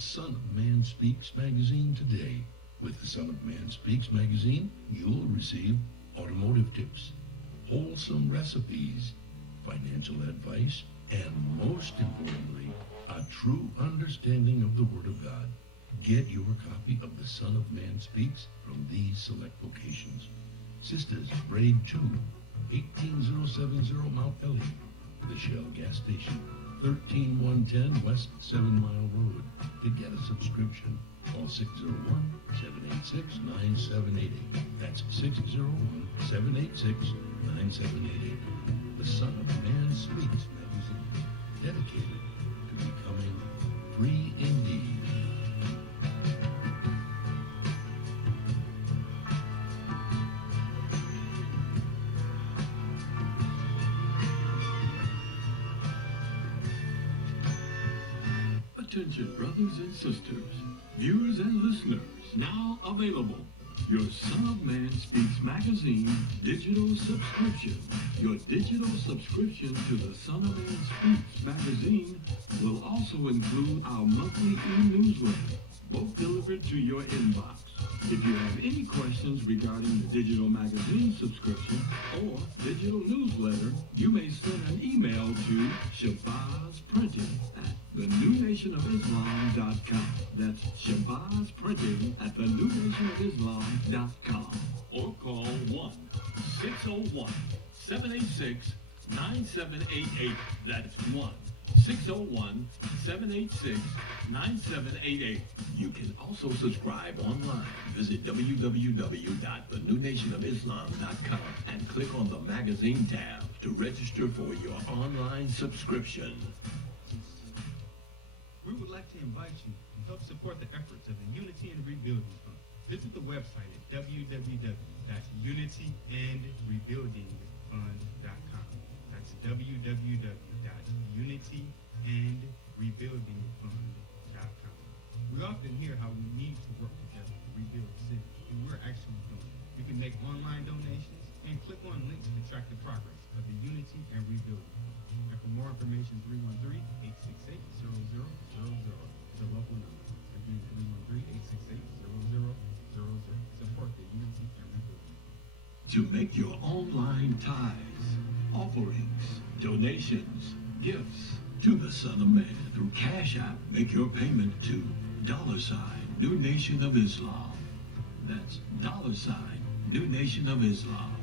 Son of Man Speaks magazine today. With the Son of Man Speaks magazine, you'll receive automotive tips, wholesome recipes, financial advice, and most importantly, a true understanding of the Word of God. Get your copy of The Son of Man Speaks from these select locations. Sisters, Braid 2, 18070 Mount Elliott, the Shell gas station, 13110 West 7 Mile Road. To get a subscription, call 601-786-9788. That's 601-786-9788. The Son of Man Speaks magazine, dedicated to becoming free indeed. Attention, brothers and sisters, viewers and listeners, now available. Your Son of Man Speaks magazine digital subscription. Your digital subscription to the Son of Man Speaks magazine will also include our monthly e-newsletter, both delivered to your inbox. If you have any questions regarding the digital magazine subscription or digital newsletter, you may send an email to Shabazz Printing at thenewnationofislam.com. That's Shabazz Printing at thenewnationofislam.com. Or call 1-601-786-9788. That's 1-601-786-9788. You can also subscribe online. Visit www.thenewnationofislam.com and click on the magazine tab to register for your online subscription. We would like to invite you to help support the efforts of the Unity and Rebuilding Fund. Visit the website at www.unityandrebuildingfund.com. That's www.unityandrebuildingfund.com. We often hear how we need to work together to rebuild the city, and we're actually doing it. You can make online donations and click on links to track the progress of the Unity and Rebuilding Fund. And for more information, 313-868-0000 is a local number. Again, 313-868-0000. Support the Unity and Rebuilding Fund. To make your online tithes, offerings, donations, gifts to the Son of Man through Cash App, make your payment to $New Nation of Islam. That's $New Nation of Islam.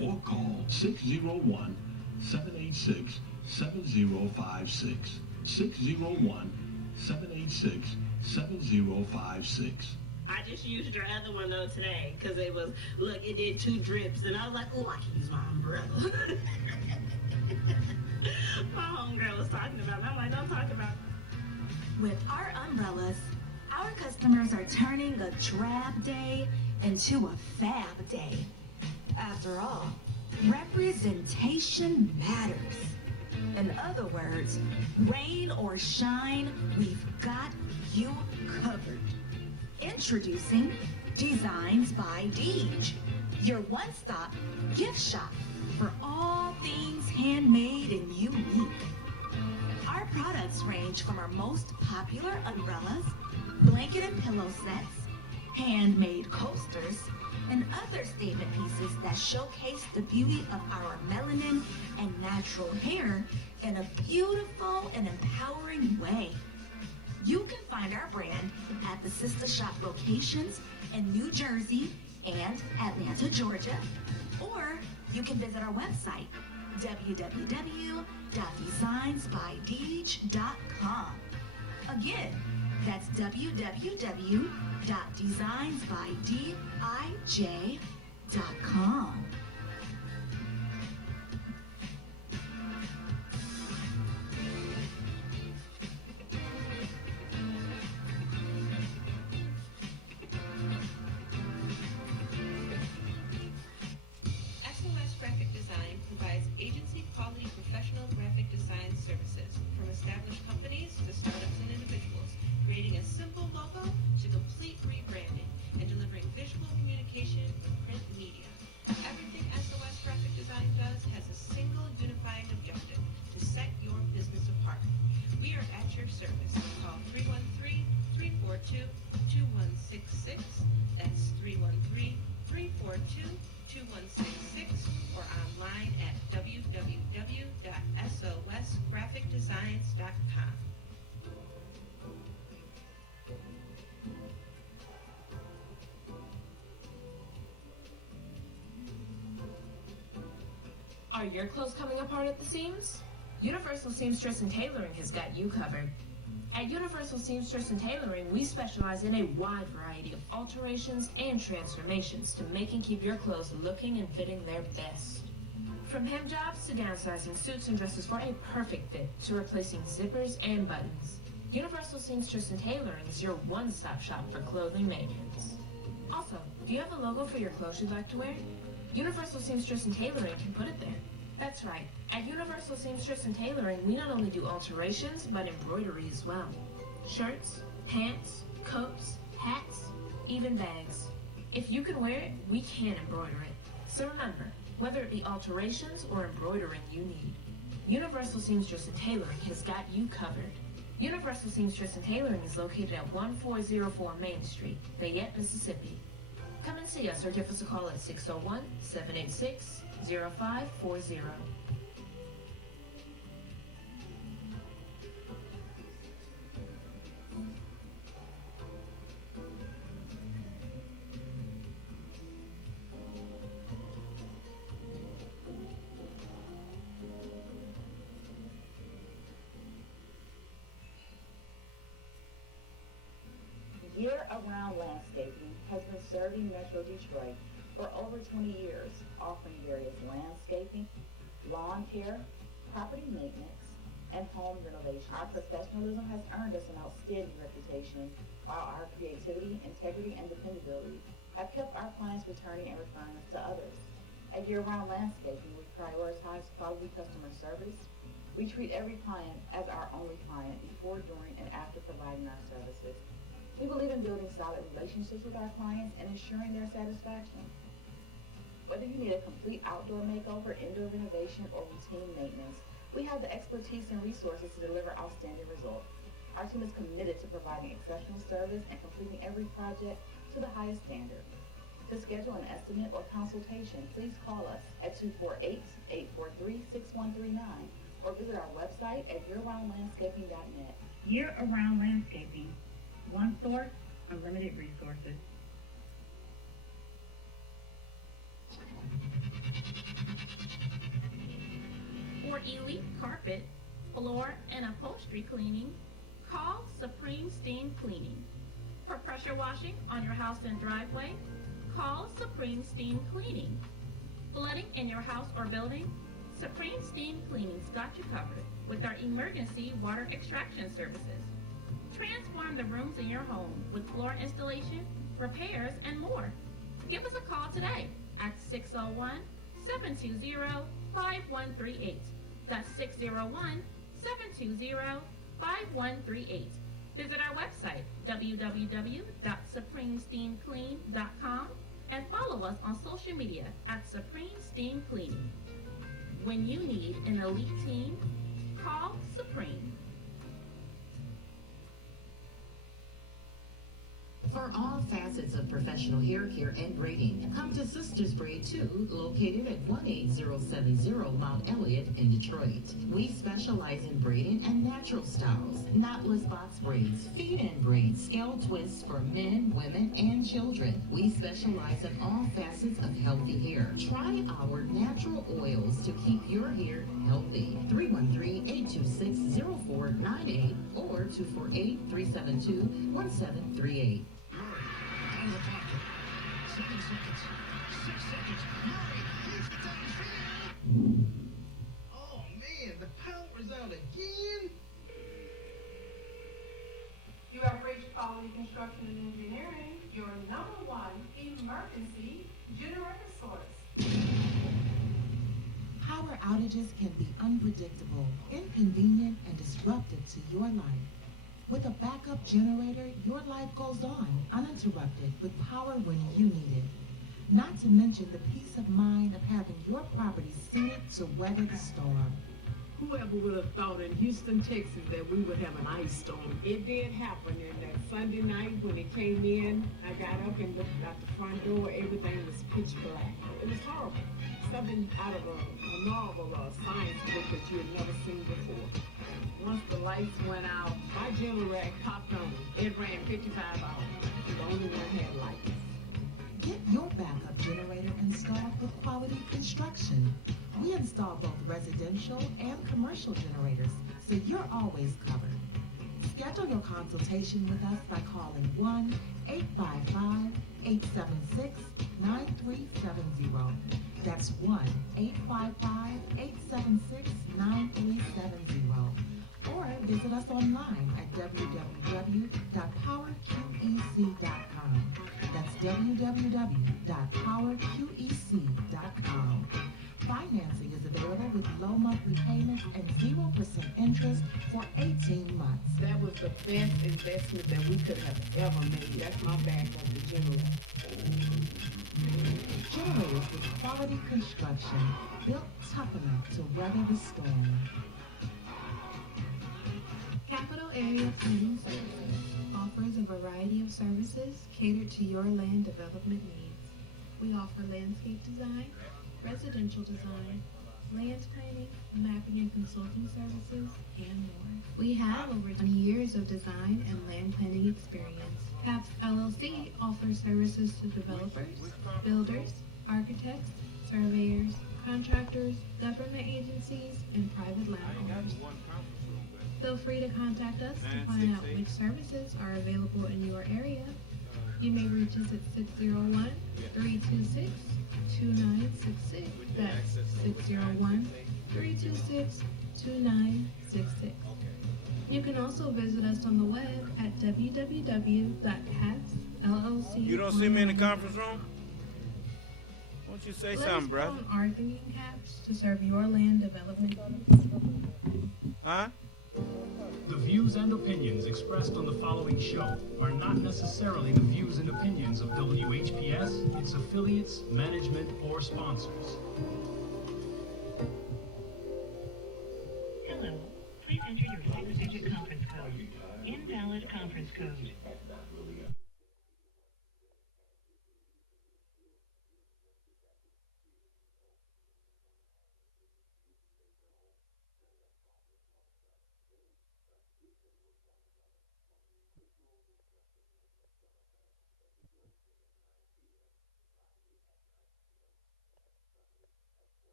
Or call 601-786-7056. 601-786-7056. I just used your other one though today because it was, look, it did 2 drips and I was like, oh, I can use my umbrella. My homegirl was talking about it. I'm like, don't talk about it. With our umbrellas, our customers are turning a drab day into a fab day. After all, representation matters. In other words, rain or shine, we've got you covered. Introducing Designs by Deej, your one-stop gift shop for all things handmade and unique. Our products range from our most popular umbrellas, blanket and pillow sets, handmade coasters, and other statement pieces that showcase the beauty of our melanin and natural hair in a beautiful and empowering way. You can find our brand at the sister shop locations in New Jersey and Atlanta, Georgia, or you can visit our website, www.designsbydeej.com. Again, that's www.designsbydeej.com. SOS Graphic Design provides agency-quality professional graphic design services from established companies to startups and individuals, creating a simple logo to complete rebranding and delivering visual communication with print media. 2166 or online at www.sosgraphicdesigns.com. Are your clothes coming apart at the seams? Universal Seamstress and Tailoring has got you covered. At Universal Seamstress and Tailoring, we specialize in a wide variety of alterations and transformations to make and keep your clothes looking and fitting their best. From hem jobs to downsizing suits and dresses for a perfect fit to replacing zippers and buttons, Universal Seamstress and Tailoring is your one-stop shop for clothing maintenance. Also, do you have a logo for your clothes you'd like to wear? Universal Seamstress and Tailoring can put it there. That's right. At Universal Seamstress and Tailoring, we not only do alterations, but embroidery as well. Shirts, pants, coats, hats, even bags. If you can wear it, we can embroider it. So remember, whether it be alterations or embroidering you need, Universal Seamstress and Tailoring has got you covered. Universal Seamstress and Tailoring is located at 1404 Main Street, Fayette, Mississippi. Come and see us or give us a call at 601-786-0540. Year-round landscaping has been serving Metro Detroit for over 20 years, offering various landscaping, lawn care, property maintenance, and home renovation. Our professionalism has earned us an outstanding reputation, while our creativity, integrity, and dependability have kept our clients returning and referring us to others. At Year-Round Landscaping, we prioritize quality customer service. We treat every client as our only client before, during, and after providing our services. We believe in building solid relationships with our clients and ensuring their satisfaction. Whether you need a complete outdoor makeover, indoor renovation, or routine maintenance, we have the expertise and resources to deliver outstanding results. Our team is committed to providing exceptional service and completing every project to the highest standard. To schedule an estimate or consultation, please call us at 248-843-6139 or visit our website at yearroundlandscaping.net. Year-Around Landscaping. One source, unlimited resources. For elite carpet, floor, and upholstery cleaning, call Supreme Steam Cleaning. For pressure washing on your house and driveway, call Supreme Steam Cleaning. Flooding in your house or building, Supreme Steam Cleaning's got you covered with our emergency water extraction services. Transform the rooms in your home with floor installation, repairs, and more. Give us a call today at 601-720-5138. That's 601-720-5138. Visit our website, www.supremesteamclean.com, and follow us on social media at Supreme Steam Cleaning. When you need an elite team, call Supreme. For all facets of professional hair care and braiding, come to Sisters Braid 2, located at 18070 Mount Elliott in Detroit. We specialize in braiding and natural styles, knotless box braids, feed-in braids, scaled twists for men, women, and children. We specialize in all facets of healthy hair. Try our natural oils to keep your hair healthy. 313-826-0498 or 248-372-1738. Out of the pocket. 7 seconds. 6 seconds. Murray leads it downfield. Oh, man, the power's out again. You have reached Quality Construction and Engineering, your #1 emergency generator source. Power outages can be unpredictable, inconvenient, and disruptive to your life. With a backup generator, your life goes on uninterrupted with power when you need it. Not to mention the peace of mind of having your property suited to weather the storm. Whoever would have thought in Houston, Texas, that we would have an ice storm? It did happen, and that Sunday night when it came in, I got up and looked out the front door. Everything was pitch black. It was horrible. Something out of a novel or a science book that you had never seen before. Once the lights went out, my generator popped on. It ran 55 hours. The only one had lights. Get your backup generator installed with Quality Construction. We install both residential and commercial generators, so you're always covered. Schedule your consultation with us by calling 1-855-876-9370. That's 1-855-876-9370. Or visit us online at www.powerqec.com. That's www.powerqec.com. Financing is available with low monthly payments and 0% interest for 18 months. That was the best investment that we could have ever made. That's my backup, the generator. Generators with Quality Construction, built tough enough to weather the storm. Capital Area Planning Services offers a variety of services catered to your land development needs. We offer landscape design, residential design, land planning, mapping and consulting services, and more. We have over 20 years of design and land planning experience. CAPS LLC offers services to developers, builders, architects, surveyors, contractors, government agencies, and private landowners. Feel free to contact us to find out which services are available in your area. You may reach us at 601-326-2966. That's 601-326-2966. You can also visit us on the web at www.capsllc. You don't see me in the conference room? Why don't you say something, brother? Let us know on our thinking caps to serve your land development needs. Huh? The views and opinions expressed on the following show are not necessarily the views and opinions of WHPS, its affiliates, management, or sponsors. Hello. Please enter your 6-digit conference code. Invalid conference code.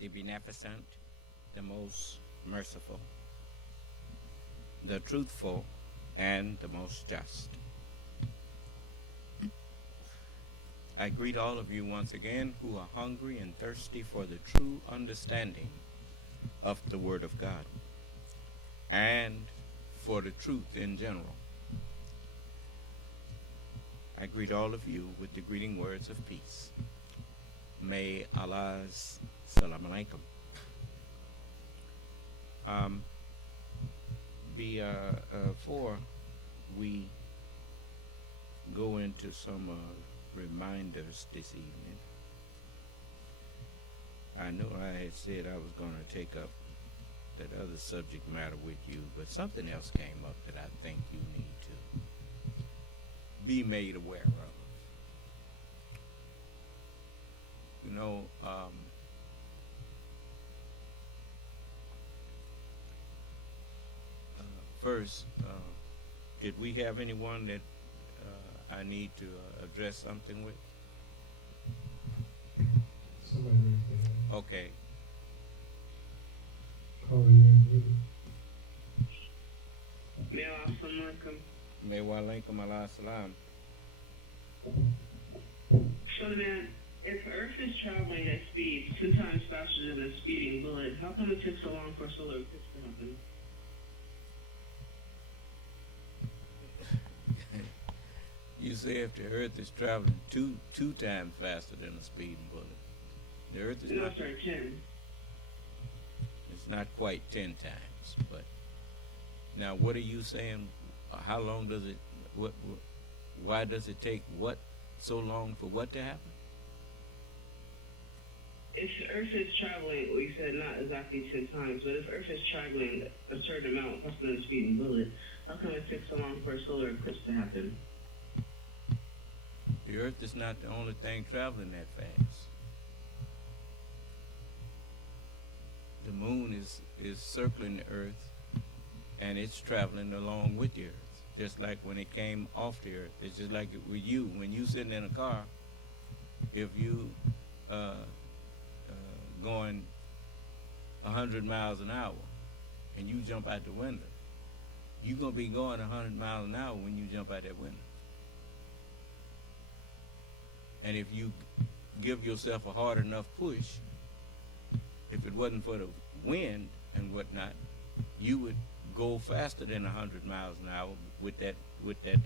The beneficent, the most merciful, the truthful, and the most just. I greet all of you once again who are hungry and thirsty for the true understanding of the Word of God and for the truth in general. I greet all of you with the greeting words of peace. May Allah's Salam alaikum. Before we go into some reminders this evening, I know I had said I was going to take up that other subject matter with you, but something else came up that I think you need to be made aware of. You know, first, did we have anyone that I need to address something with? Somebody raised their hand. Okay. Call you in. May wa alaikum ala salam. So man, if Earth is traveling at speeds 2 times faster than a speeding bullet, how come it took so long for a solar eclipse to happen? You say if the Earth is traveling two times faster than a speeding bullet, the Earth is No, not. sorry, 10. It's not quite 10 times, but now what are you saying? How long does it? Why does it take what so long for what to happen? If Earth is traveling, well, you said not exactly 10 times, but if Earth is traveling a certain amount faster than a speeding bullet, how come it took so long for a solar eclipse to happen? The Earth is not the only thing traveling that fast. The moon is circling the Earth, and it's traveling along with the Earth. Just like when it came off the Earth. It's just like with you. When you sitting in a car, if you going 100 miles an hour and you jump out the window, you're going to be going 100 miles an hour when you jump out that window. And if you give yourself a hard enough push, if it wasn't for the wind and whatnot, you would go faster than 100 miles an hour with that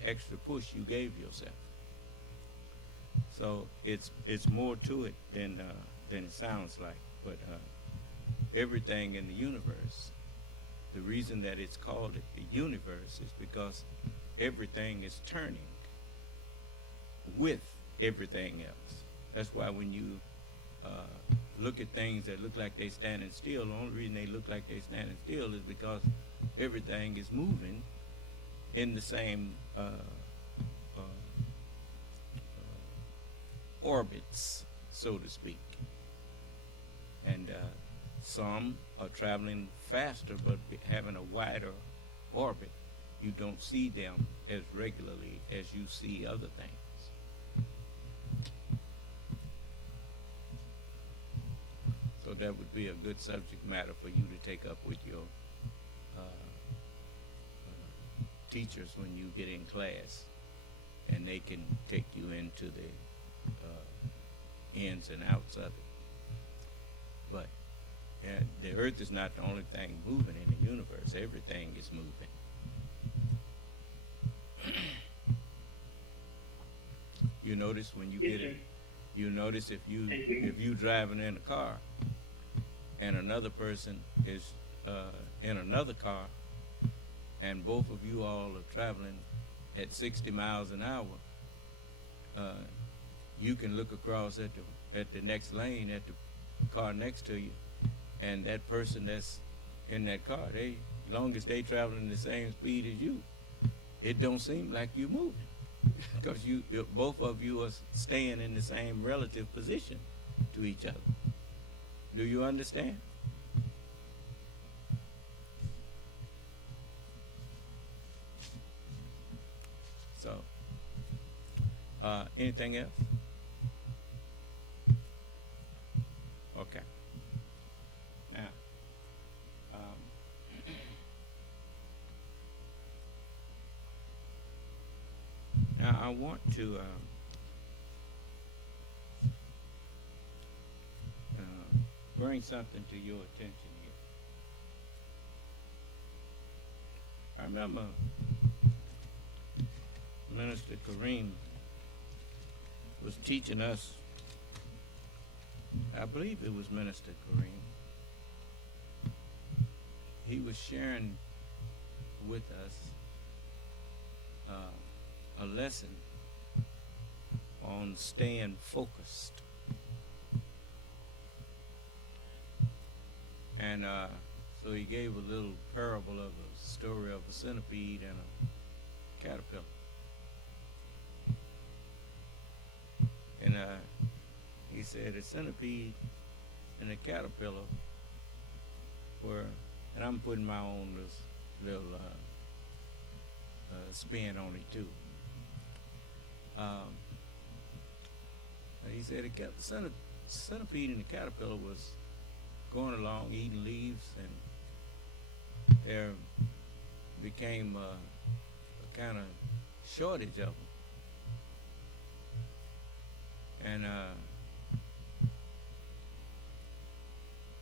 extra push you gave yourself. So it's more to it than it sounds like. But everything in the universe, the reason that it's called the universe is because everything is turning with everything else. That's why when you look at things that look like they're standing still, the only reason they look like they're standing still is because everything is moving in the same orbits, so to speak. And some are traveling faster but having a wider orbit. You don't see them as regularly as you see other things. So that would be a good subject matter for you to take up with your teachers when you get in class, and they can take you into the ins and outs of it. But the Earth is not the only thing moving in the universe. Everything is moving. You notice when you get it. You notice if you driving in a car, and another person is in another car, and both of you all are traveling at 60 miles an hour, you can look across at the next lane at the car next to you, and that person that's in that car, long as they traveling the same speed as you, it don't seem like you moving because both of you are staying in the same relative position to each other. Do you understand? So, anything else? Okay. Now I want to bring something to your attention here. I remember Minister Kareem was teaching us, I believe it was Minister Kareem. He was sharing with us a lesson on staying focused. And So he gave a little parable of a story of a centipede and a caterpillar. And he said a centipede and a caterpillar were, and I'm putting my own little spin on it too. He said the centipede and the caterpillar was going along eating leaves, and there became a kind of shortage of them. And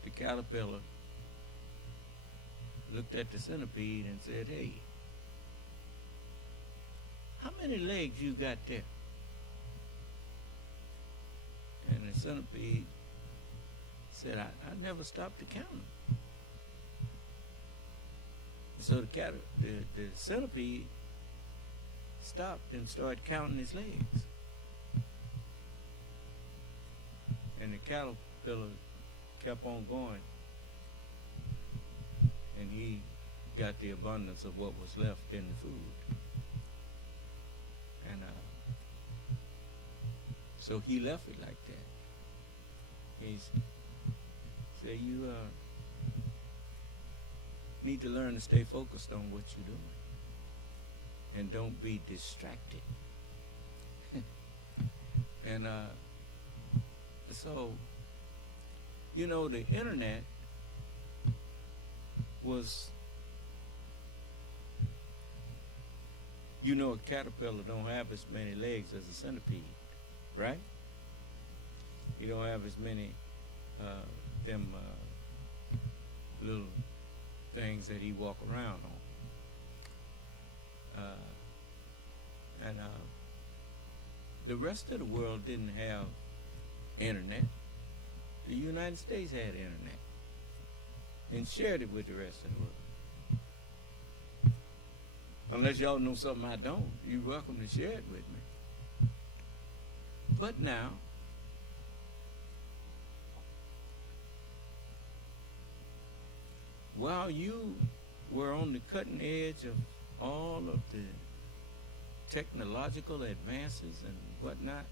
the caterpillar looked at the centipede and said, "Hey, how many legs you got there?" And the centipede said, I never stopped to count them. So the centipede stopped and started counting his legs. And the caterpillar kept on going, and he got the abundance of what was left in the food. And so he left it like that. He said, you need to learn to stay focused on what you're doing, and don't be distracted. And so, you know, the internet was, you know, a caterpillar don't have as many legs as a centipede, right? You don't have as many them little things that he walk around on. And the rest of the world didn't have internet. The United States had internet and shared it with the rest of the world. Unless y'all know something I don't, you're welcome to share it with me. But now, while you were on the cutting edge of all of the technological advances and whatnot,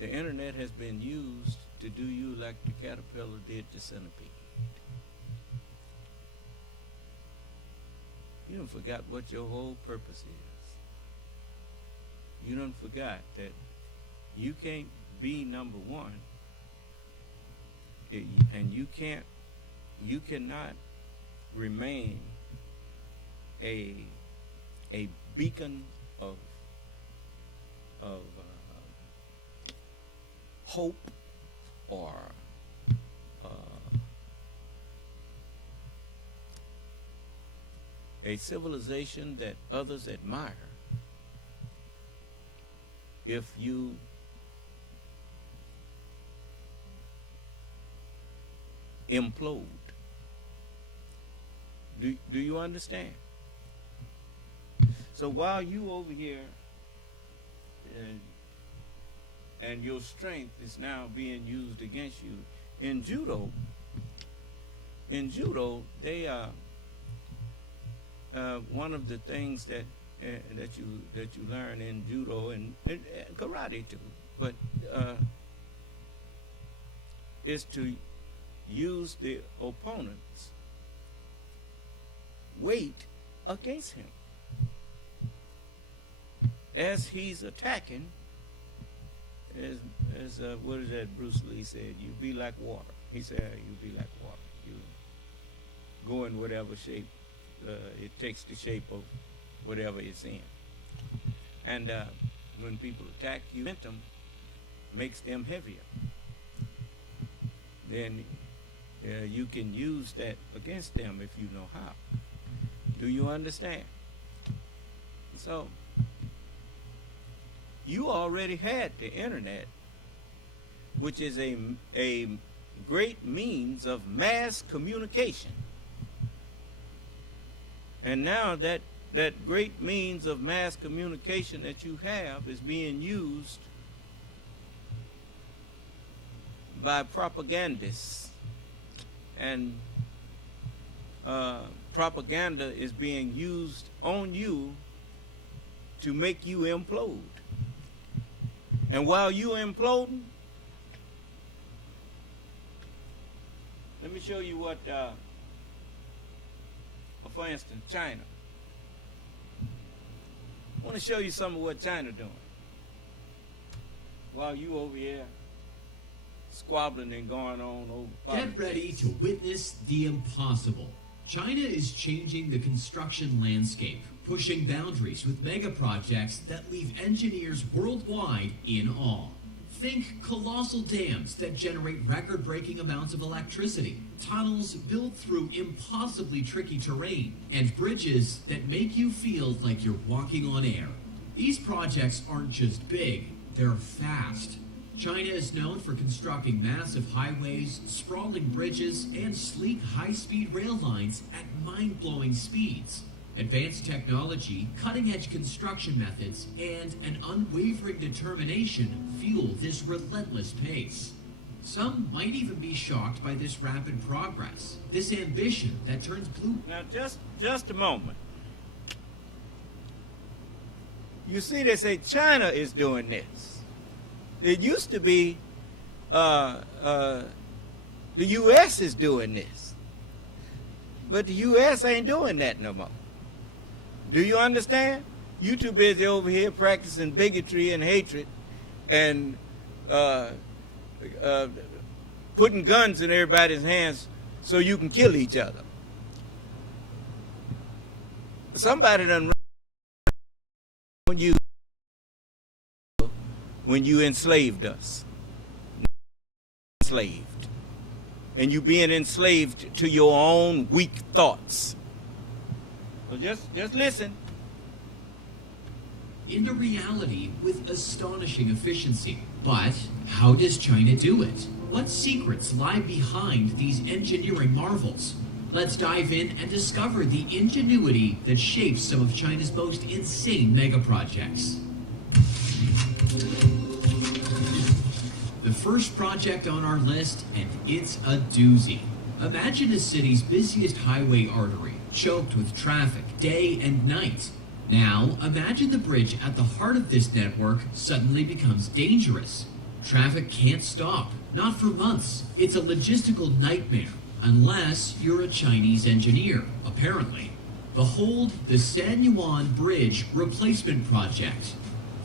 the internet has been used to do you like the caterpillar did the centipede. You done forgot what your whole purpose is. You done forgot that you can't be number one, and you cannot remain a beacon of hope or a civilization that others admire if you implode. Do you understand? So while you over here and your strength is now being used against you in judo they are one of the things that you learn in judo and karate too, but is to use the opponent's weight against him as he's attacking. As what is that Bruce Lee said, you be like water. He said, you be like water. You go in whatever shape it takes the shape of whatever it's in. And when people attack you, momentum makes them heavier. Then you can use that against them if you know how. Do you understand? So you already had the internet, which is a great means of mass communication. And now that great means of mass communication that you have is being used by propagandists and propaganda is being used on you to make you implode. And while you're imploding, let me show you what, for instance, China. I want to show you some of what China doing. While you over here squabbling and going on over politics. Get ready to witness the impossible. China is changing the construction landscape, pushing boundaries with mega projects that leave engineers worldwide in awe. Think colossal dams that generate record-breaking amounts of electricity, tunnels built through impossibly tricky terrain, and bridges that make you feel like you're walking on air. These projects aren't just big, they're fast. China is known for constructing massive highways, sprawling bridges, and sleek high-speed rail lines at mind-blowing speeds. Advanced technology, cutting-edge construction methods, and an unwavering determination fuel this relentless pace. Some might even be shocked by this rapid progress, this ambition that turns blue. Now, just a moment. You see, they say China is doing this. It used to be the U.S. is doing this. But the U.S. ain't doing that no more. Do you understand? You too busy over here practicing bigotry and hatred and putting guns in everybody's hands so you can kill each other. Somebody done on you when you enslaved us. Enslaved. And you being enslaved to your own weak thoughts. So just listen. Into reality with astonishing efficiency. But how does China do it? What secrets lie behind these engineering marvels? Let's dive in and discover the ingenuity that shapes some of China's most insane mega projects. The first project on our list, and it's a doozy. Imagine a city's busiest highway artery, choked with traffic day and night. Now, imagine the bridge at the heart of this network suddenly becomes dangerous. Traffic can't stop, not for months. It's a logistical nightmare, unless you're a Chinese engineer, apparently. Behold the Sanyuan Bridge Replacement Project.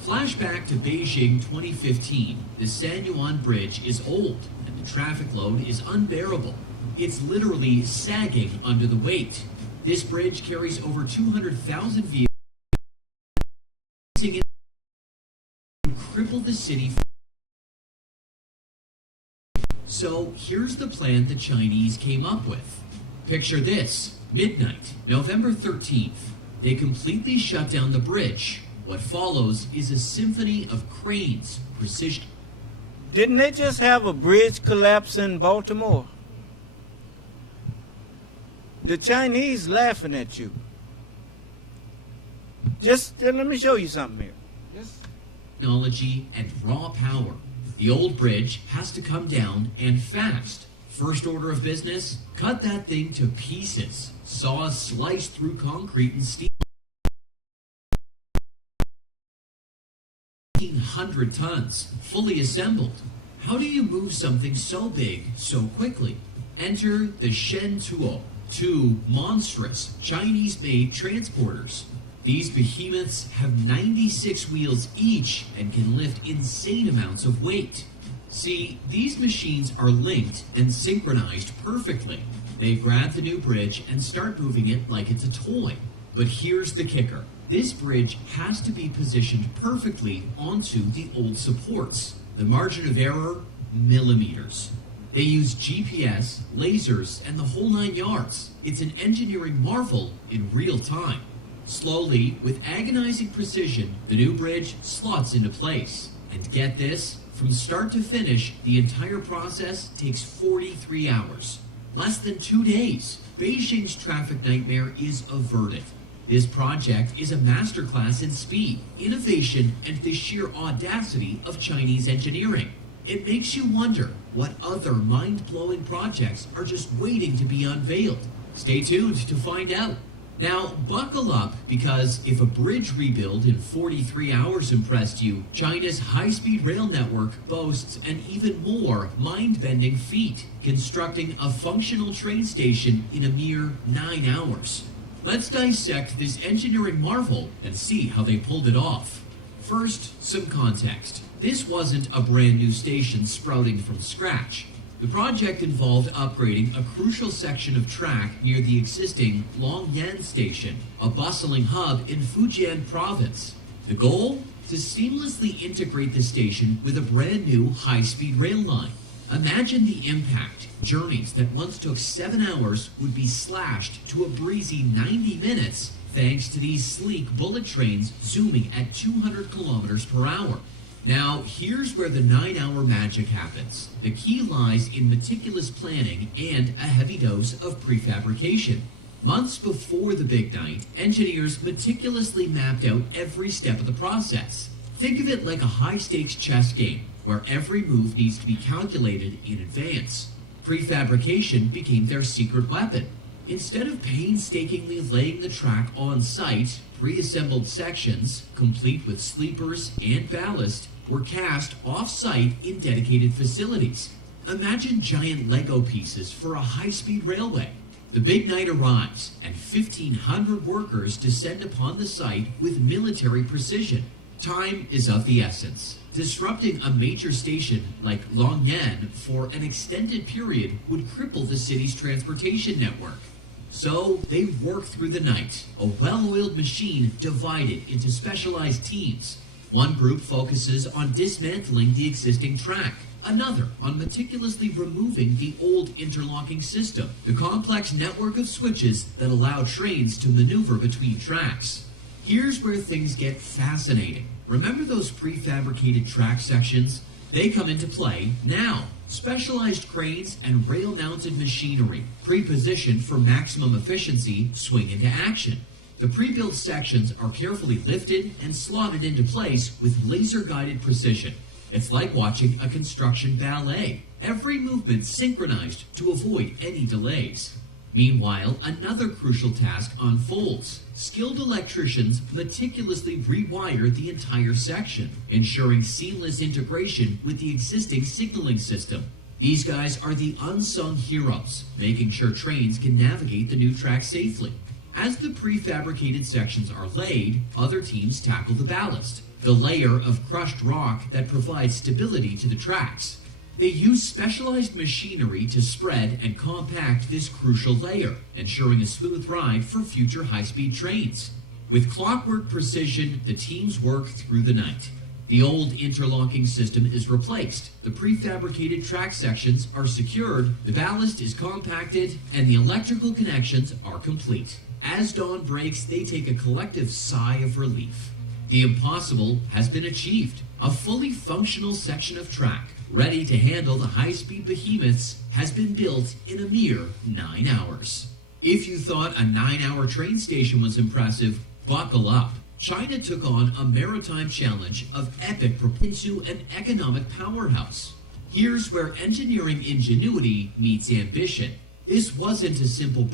Flashback to Beijing 2015. The Sanyuan Bridge is old, and the traffic load is unbearable. It's literally sagging under the weight. This bridge carries over 200,000 vehicles to cripple the city. So here's the plan the Chinese came up with. Picture this, midnight, November 13th. They completely shut down the bridge. What follows is a symphony of cranes, precision. Didn't they just have a bridge collapse in Baltimore? The Chinese laughing at you. Just let me show you something here. Technology and raw power. The old bridge has to come down and fast. First order of business, cut that thing to pieces. Saws slice through concrete and steel. 1,500 tons, fully assembled. How do you move something so big so quickly? Enter the Shen Tuo, two monstrous Chinese-made transporters. These behemoths have 96 wheels each and can lift insane amounts of weight. See, these machines are linked and synchronized perfectly. They grab the new bridge and start moving it like it's a toy. But here's the kicker. This bridge has to be positioned perfectly onto the old supports. The margin of error, millimeters. They use GPS, lasers, and the whole 9 yards. It's an engineering marvel in real time. Slowly, with agonizing precision, the new bridge slots into place. And get this, from start to finish, the entire process takes 43 hours. Less than 2 days. Beijing's traffic nightmare is averted. This project is a masterclass in speed, innovation, and the sheer audacity of Chinese engineering. It makes you wonder what other mind-blowing projects are just waiting to be unveiled. Stay tuned to find out. Now, buckle up, because if a bridge rebuild in 43 hours impressed you, China's high-speed rail network boasts an even more mind-bending feat, constructing a functional train station in a mere 9 hours. Let's dissect this engineering marvel and see how they pulled it off. First, some context. This wasn't a brand new station sprouting from scratch. The project involved upgrading a crucial section of track near the existing Longyan Station, a bustling hub in Fujian Province. The goal? To seamlessly integrate the station with a brand new high-speed rail line. Imagine the impact. Journeys that once took 7 hours would be slashed to a breezy 90 minutes thanks to these sleek bullet trains zooming at 200 kilometers per hour. Now, here's where the 9-hour magic happens. The key lies in meticulous planning and a heavy dose of prefabrication. Months before the big night, engineers meticulously mapped out every step of the process. Think of it like a high-stakes chess game, where every move needs to be calculated in advance. Prefabrication became their secret weapon. Instead of painstakingly laying the track on site, pre-assembled sections, complete with sleepers and ballast, were cast off-site in dedicated facilities. Imagine giant Lego pieces for a high-speed railway. The big night arrives, and 1,500 workers descend upon the site with military precision. Time is of the essence. Disrupting a major station like Longyan for an extended period would cripple the city's transportation network. So they work through the night, a well-oiled machine divided into specialized teams. One group focuses on dismantling the existing track, another on meticulously removing the old interlocking system, the complex network of switches that allow trains to maneuver between tracks. Here's where things get fascinating. Remember those prefabricated track sections? They come into play now. Specialized cranes and rail-mounted machinery, pre-positioned for maximum efficiency, swing into action. The pre-built sections are carefully lifted and slotted into place with laser-guided precision. It's like watching a construction ballet. Every movement synchronized to avoid any delays. Meanwhile, another crucial task unfolds. Skilled electricians meticulously rewire the entire section, ensuring seamless integration with the existing signaling system. These guys are the unsung heroes, making sure trains can navigate the new track safely. As the prefabricated sections are laid, other teams tackle the ballast, the layer of crushed rock that provides stability to the tracks. They use specialized machinery to spread and compact this crucial layer, ensuring a smooth ride for future high-speed trains. With clockwork precision, the teams work through the night. The old interlocking system is replaced, the prefabricated track sections are secured, the ballast is compacted, and the electrical connections are complete. As dawn breaks, they take a collective sigh of relief. The impossible has been achieved. A fully functional section of track, ready to handle the high-speed behemoths, has been built in a mere 9 hours. If you thought a 9-hour train station was impressive, buckle up. China took on a maritime challenge of epic into an economic powerhouse. Here's where engineering ingenuity meets ambition. This wasn't a simple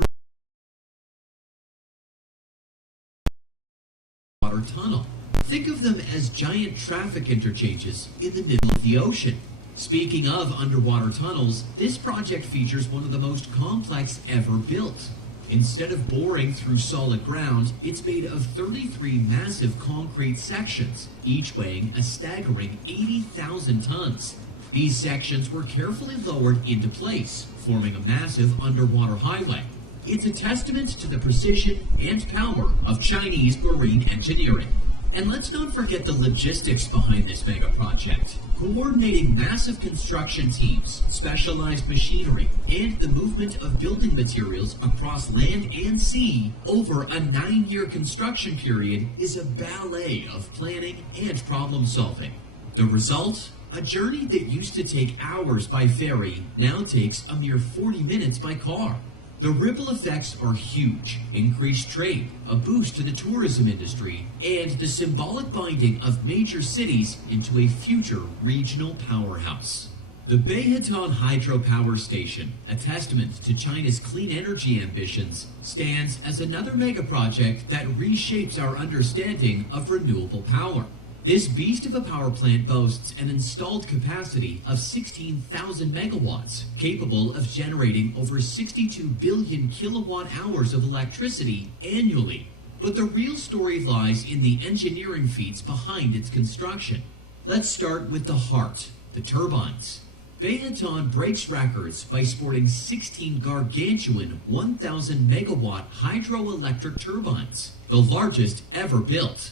water tunnel. Think of them as giant traffic interchanges in the middle of the ocean. Speaking of underwater tunnels, this project features one of the most complex ever built. Instead of boring through solid ground, it's made of 33 massive concrete sections, each weighing a staggering 80,000 tons. These sections were carefully lowered into place, forming a massive underwater highway. It's a testament to the precision and power of Chinese marine engineering. And let's not forget the logistics behind this mega project. Coordinating massive construction teams, specialized machinery, and the movement of building materials across land and sea over a 9-year construction period is a ballet of planning and problem solving. The result? A journey that used to take hours by ferry now takes a mere 40 minutes by car. The ripple effects are huge. Increased trade, a boost to the tourism industry, and the symbolic binding of major cities into a future regional powerhouse. The Beihetan Hydropower Station, a testament to China's clean energy ambitions, stands as another megaproject that reshapes our understanding of renewable power. This beast of a power plant boasts an installed capacity of 16,000 megawatts, capable of generating over 62 billion kilowatt hours of electricity annually. But the real story lies in the engineering feats behind its construction. Let's start with the heart, the turbines. Beihetan breaks records by sporting 16 gargantuan 1,000 megawatt hydroelectric turbines, the largest ever built.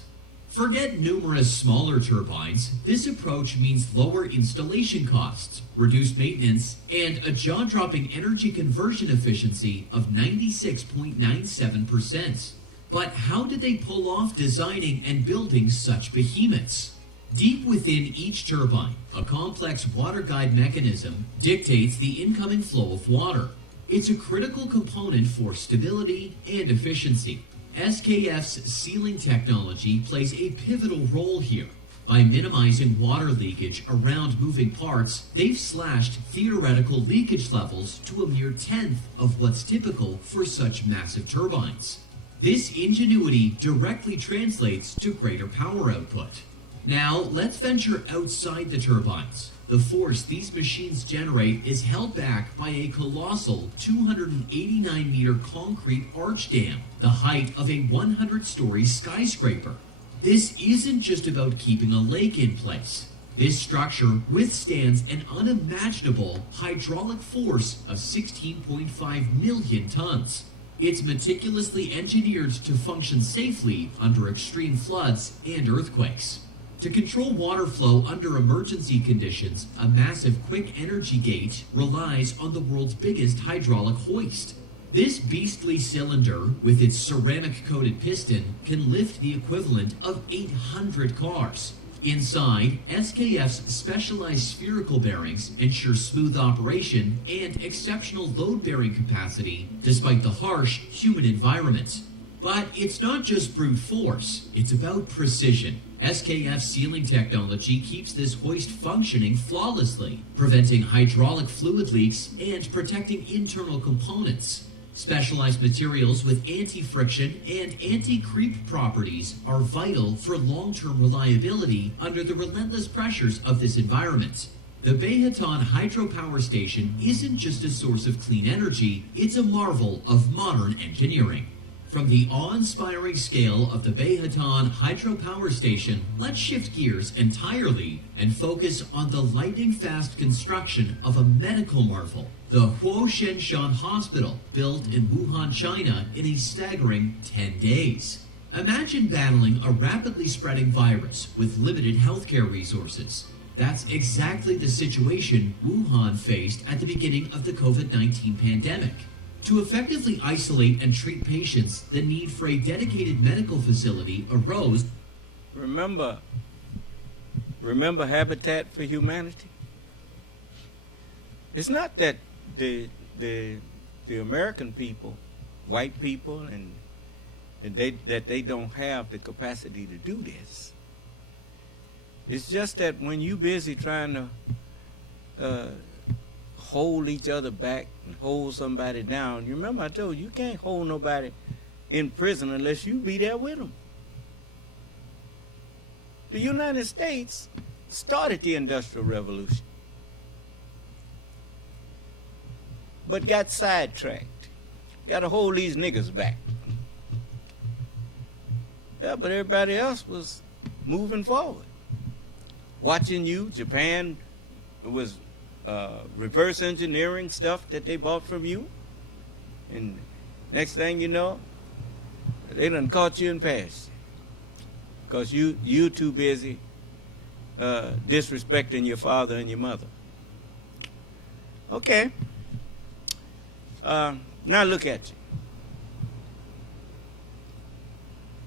Forget numerous smaller turbines. This approach means lower installation costs, reduced maintenance, and a jaw-dropping energy conversion efficiency of 96.97%. But how did they pull off designing and building such behemoths? Deep within each turbine, a complex water guide mechanism dictates the incoming flow of water. It's a critical component for stability and efficiency. SKF's sealing technology plays a pivotal role here. By minimizing water leakage around moving parts, they've slashed theoretical leakage levels to a mere tenth of what's typical for such massive turbines. This ingenuity directly translates to greater power output. Now, let's venture outside the turbines. The force these machines generate is held back by a colossal 289-meter concrete arch dam, the height of a 100-story skyscraper. This isn't just about keeping a lake in place. This structure withstands an unimaginable hydraulic force of 16.5 million tons. It's meticulously engineered to function safely under extreme floods and earthquakes. To control water flow under emergency conditions, a massive quick energy gate relies on the world's biggest hydraulic hoist. This beastly cylinder, with its ceramic-coated piston, can lift the equivalent of 800 cars. Inside, SKF's specialized spherical bearings ensure smooth operation and exceptional load-bearing capacity despite the harsh, humid environment. But it's not just brute force, it's about precision. SKF's sealing technology keeps this hoist functioning flawlessly, preventing hydraulic fluid leaks and protecting internal components. Specialized materials with anti-friction and anti-creep properties are vital for long-term reliability under the relentless pressures of this environment. The Beihetan Hydropower Station isn't just a source of clean energy, it's a marvel of modern engineering. From the awe-inspiring scale of the Beihetan Hydropower Station, let's shift gears entirely and focus on the lightning-fast construction of a medical marvel, the Huoshenshan Hospital, built in Wuhan, China in a staggering 10 days. Imagine battling a rapidly spreading virus with limited healthcare resources. That's exactly the situation Wuhan faced at the beginning of the COVID-19 pandemic. To effectively isolate and treat patients, the need for a dedicated medical facility arose. Remember Habitat for Humanity? It's not that the American people, white people, and they don't have the capacity to do this. It's just that when you busy trying to hold each other back and hold somebody down, you remember I told you can't hold nobody in prison unless you be there with them. The United States started the Industrial Revolution, but got sidetracked. Got to hold these niggas back. Yeah, but everybody else was moving forward. Watching you, Japan was reverse engineering stuff that they bought from you, and next thing you know, they done caught you and passed because you too busy disrespecting your father and your mother. Okay. Now look at you.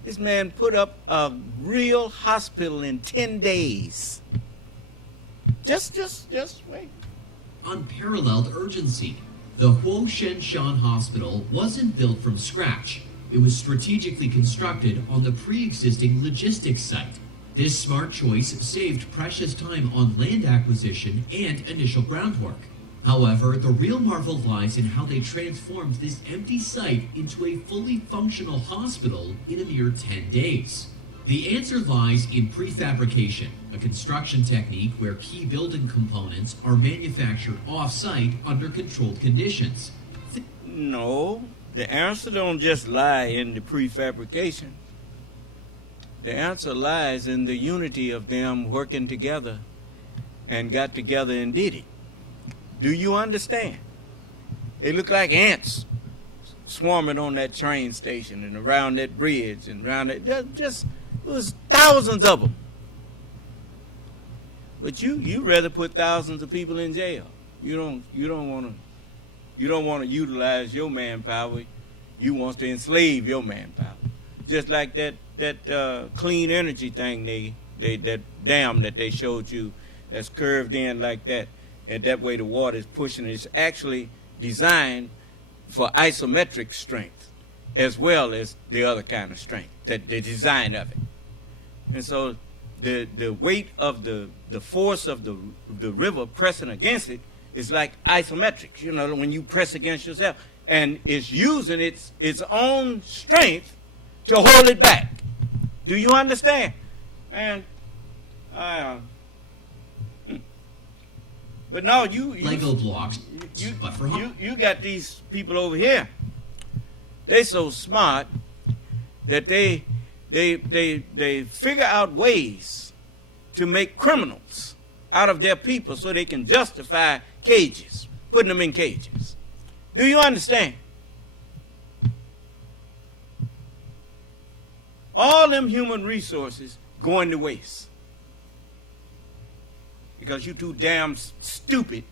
This man put up a real hospital in 10 days. Just wait. Unparalleled urgency. The Huoshenshan Hospital wasn't built from scratch. It was strategically constructed on the pre-existing logistics site. This smart choice saved precious time on land acquisition and initial groundwork. However, the real marvel lies in how they transformed this empty site into a fully functional hospital in a mere 10 days. The answer lies in prefabrication, a construction technique where key building components are manufactured off-site under controlled conditions. No, the answer don't just lie in the prefabrication. The answer lies in the unity of them working together and got together and did it. Do you understand? They look like ants swarming on that train station and around that bridge and around it. Just it was thousands of them. But you rather put thousands of people in jail. You don't want to utilize your manpower. You want to enslave your manpower. Just like that clean energy thing that dam that they showed you that's curved in like that. And that way the water is pushing. It's actually designed for isometric strength as well as the other kind of strength, the design of it. And so the weight of the force of the river pressing against it is like isometrics, when you press against yourself. And it's using its own strength to hold it back. Do you understand? Man, but no, you Lego blocks, but for you got these people over here. They so smart that they figure out ways to make criminals out of their people so they can justify cages, putting them in cages. Do you understand? All them human resources going to waste. Because you're too damn stupid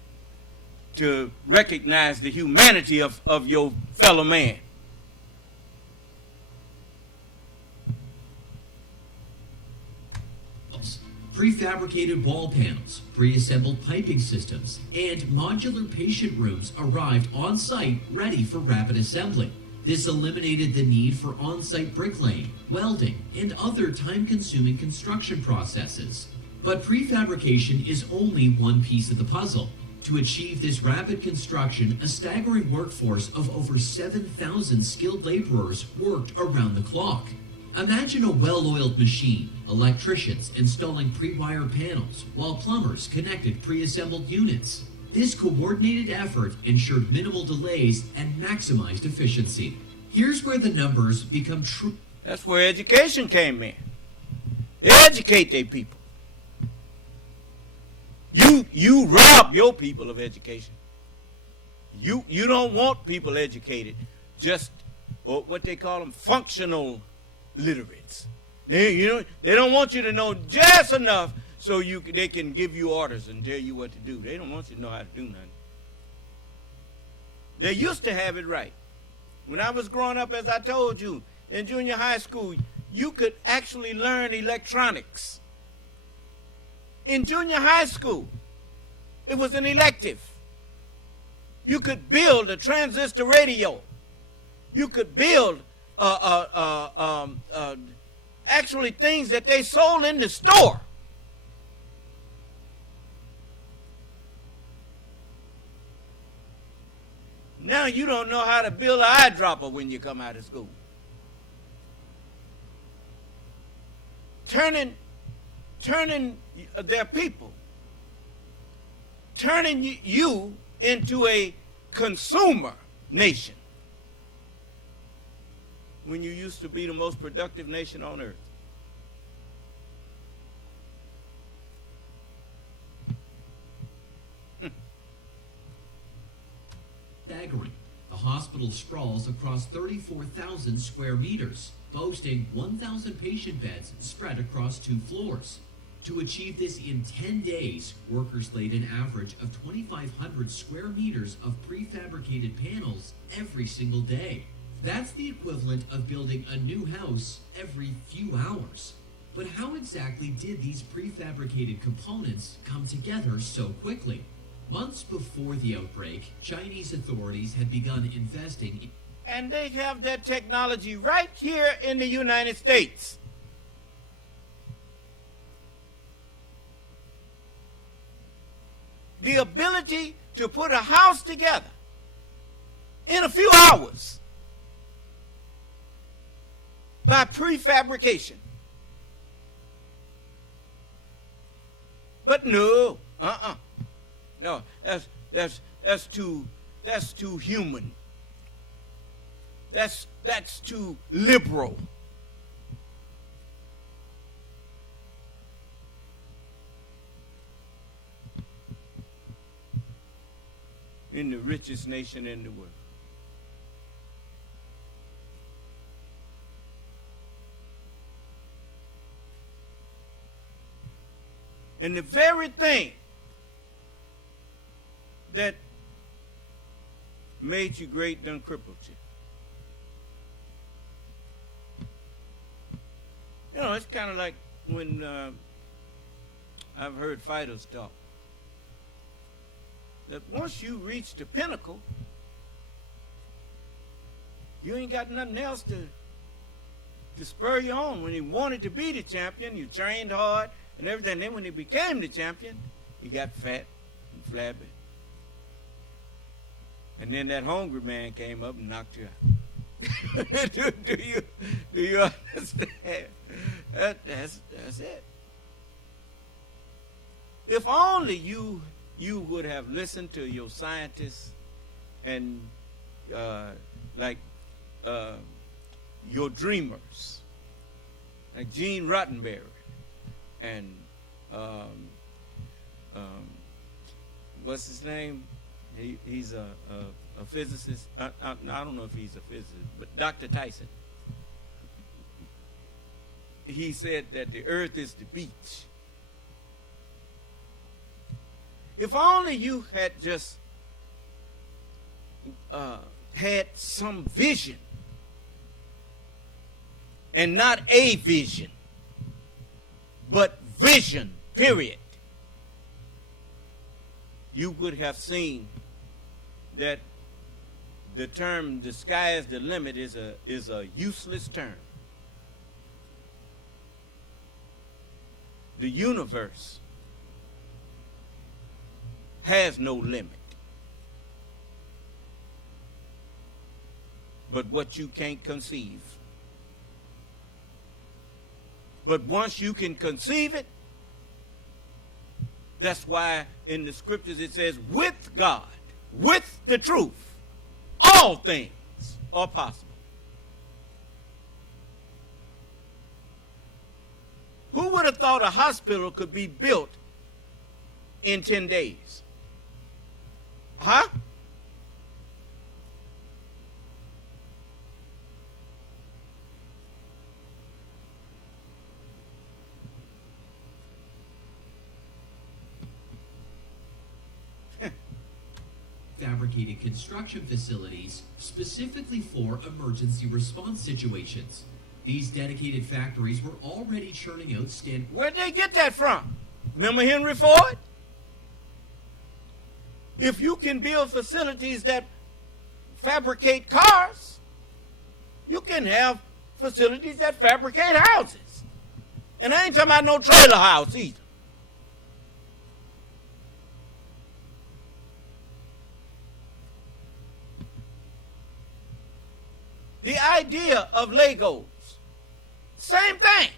to recognize the humanity of your fellow man. Prefabricated wall panels, pre-assembled piping systems, and modular patient rooms arrived on site ready for rapid assembly. This eliminated the need for on-site bricklaying, welding, and other time-consuming construction processes. But prefabrication is only one piece of the puzzle. To achieve this rapid construction, a staggering workforce of over 7,000 skilled laborers worked around the clock. Imagine a well-oiled machine, electricians installing pre-wired panels, while plumbers connected pre-assembled units. This coordinated effort ensured minimal delays and maximized efficiency. Here's where the numbers become true. That's where education came in. They educate their people. You rob your people of education. You don't want people educated, just what they call them functional literates. They don't want you to know just enough so they can give you orders and tell you what to do. They don't want you to know how to do nothing. They used to have it right. When I was growing up, as I told you, in junior high school, you could actually learn electronics. In junior high school, it was an elective. You could build a transistor radio. You could build actually things that they sold in the store. Now you don't know how to build an eyedropper when you come out of school. Turning their people, turning you into a consumer nation when you used to be the most productive nation on earth. Staggering. The hospital sprawls across 34,000 square meters, boasting 1,000 patient beds spread across 2 floors. To achieve this in 10 days, workers laid an average of 2,500 square meters of prefabricated panels every single day. That's the equivalent of building a new house every few hours. But how exactly did these prefabricated components come together so quickly? Months before the outbreak, Chinese authorities had begun investing in... And they have that technology right here in the United States. the ability to put a house together in a few hours by prefabrication. But no, no, that's too human. That's too liberal. In the richest nation in the world. And the very thing that made you great done crippled you. You know, it's kind of like when I've heard fighters talk. That once you reach the pinnacle, you ain't got nothing else to spur you on. When he wanted to be the champion, you trained hard and everything. Then when he became the champion, he got fat and flabby. And then that hungry man came up and knocked you out. do you understand? That's it. If only you would have listened to your scientists and your dreamers, like Gene Roddenberry and what's his name? He's a physicist. I don't know if he's a physicist, but Dr. Tyson. He said that the earth is the beach. If only you had just had some vision, and not a vision, but vision, period, you would have seen that the term "the sky is the limit" is a useless term. The universe has no limit. But what you can't conceive. But once you can conceive it, that's why in the scriptures it says, with God, with the truth, all things are possible. Who would have thought a hospital could be built in 10 days? Huh? Fabricated construction facilities specifically for emergency response situations. These dedicated factories were already churning out Where'd they get that from? Remember Henry Ford? If you can build facilities that fabricate cars, you can have facilities that fabricate houses. And I ain't talking about no trailer house either. The idea of Legos, same thing.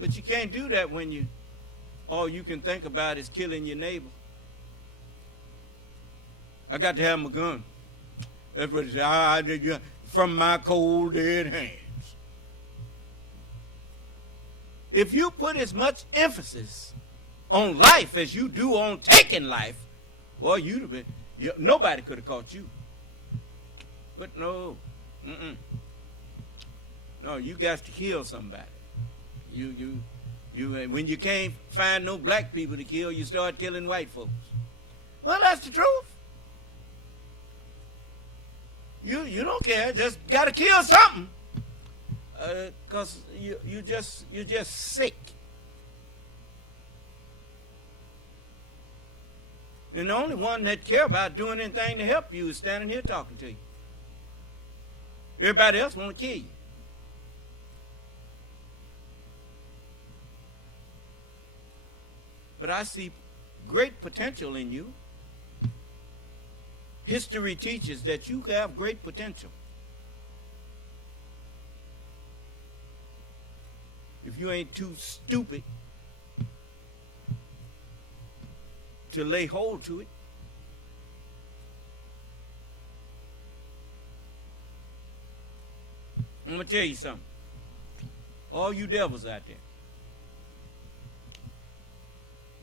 But you can't do that when all you can think about is killing your neighbor. I got to have my gun. That's what it says. From my cold dead hands. If you put as much emphasis on life as you do on taking life, well, you'd have been, nobody could have caught you. But no, no, you got to kill somebody. You when you can't find no black people to kill, you start killing white folks. Well, that's the truth. You don't care, just got to kill something, because you're just sick. And the only one that care about doing anything to help you is standing here talking to you. Everybody else want to kill you. but I see great potential in you. History teaches that you have great potential. If you ain't too stupid to lay hold to it. I'm going to tell you something. All you devils out there.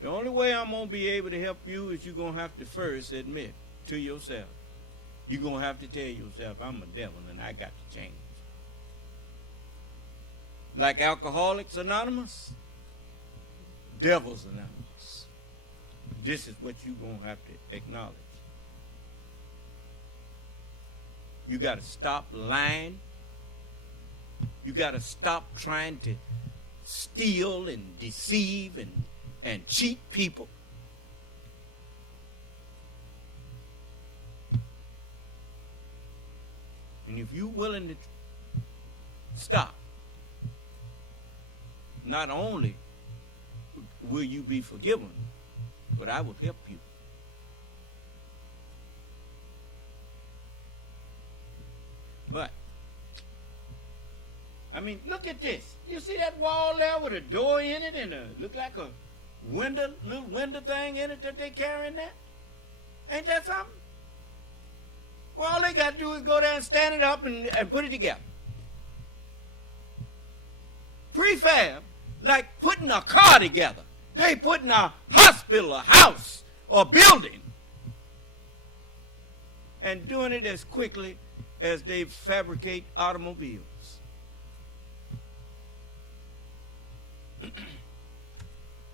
The only way I'm going to be able to help you is you're going to have to first admit to yourself. You're going to have to tell yourself, I'm a devil and I got to change. Like Alcoholics Anonymous, Devils Anonymous. This is what you're going to have to acknowledge. You got to stop lying. You got to stop trying to steal and deceive and cheat people. And if you're willing to stop, not only will you be forgiven, but I will help you. But, I mean, look at this. You see that wall there with a door in it and look like a window, little window thing in it that they carrying there? Ain't that something? Well, all they got to do is go there and stand it up and put it together. Prefab, like putting a car together. They putting a hospital, a house, or building, and doing it as quickly as they fabricate automobiles.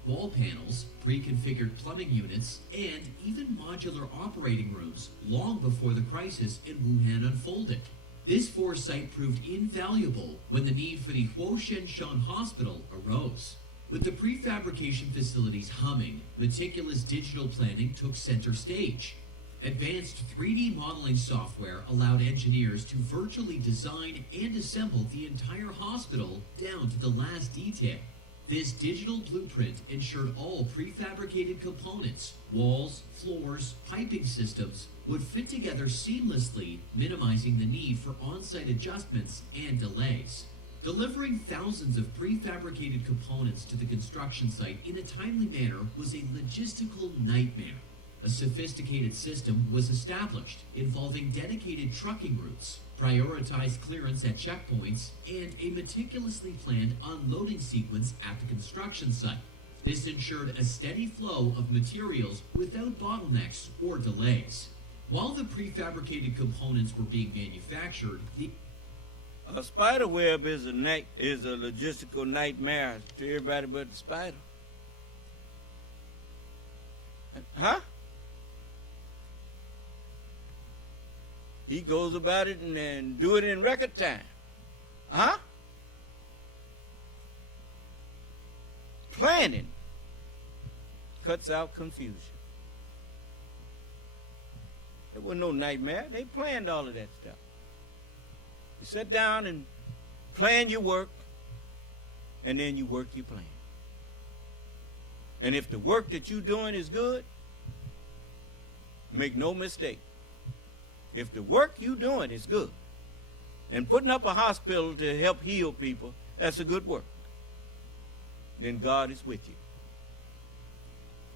Wall panels, pre-configured plumbing units, and even modular operating rooms long before the crisis in Wuhan unfolded. This foresight proved invaluable when the need for the Huoshenshan Hospital arose. With the prefabrication facilities humming, meticulous digital planning took center stage. Advanced 3D modeling software allowed engineers to virtually design and assemble the entire hospital down to the last detail. This digital blueprint ensured all prefabricated components, walls, floors, piping systems, would fit together seamlessly, minimizing the need for on-site adjustments and delays. Delivering thousands of prefabricated components to the construction site in a timely manner was a logistical nightmare. A sophisticated system was established, involving dedicated trucking routes, prioritized clearance at checkpoints, and a meticulously planned unloading sequence at the construction site. This ensured a steady flow of materials without bottlenecks or delays. While the prefabricated components were being manufactured, a spider web is a logistical nightmare to everybody but the spider. Huh? He goes about it and do it in record time. Huh? Planning cuts out confusion. There was no nightmare. They planned all of that stuff. You sit down and plan your work, and then you work your plan. And if the work that you're doing is good, make no mistake. If the work you're doing is good, and putting up a hospital to help heal people, that's a good work, then God is with you.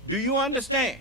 Do you understand?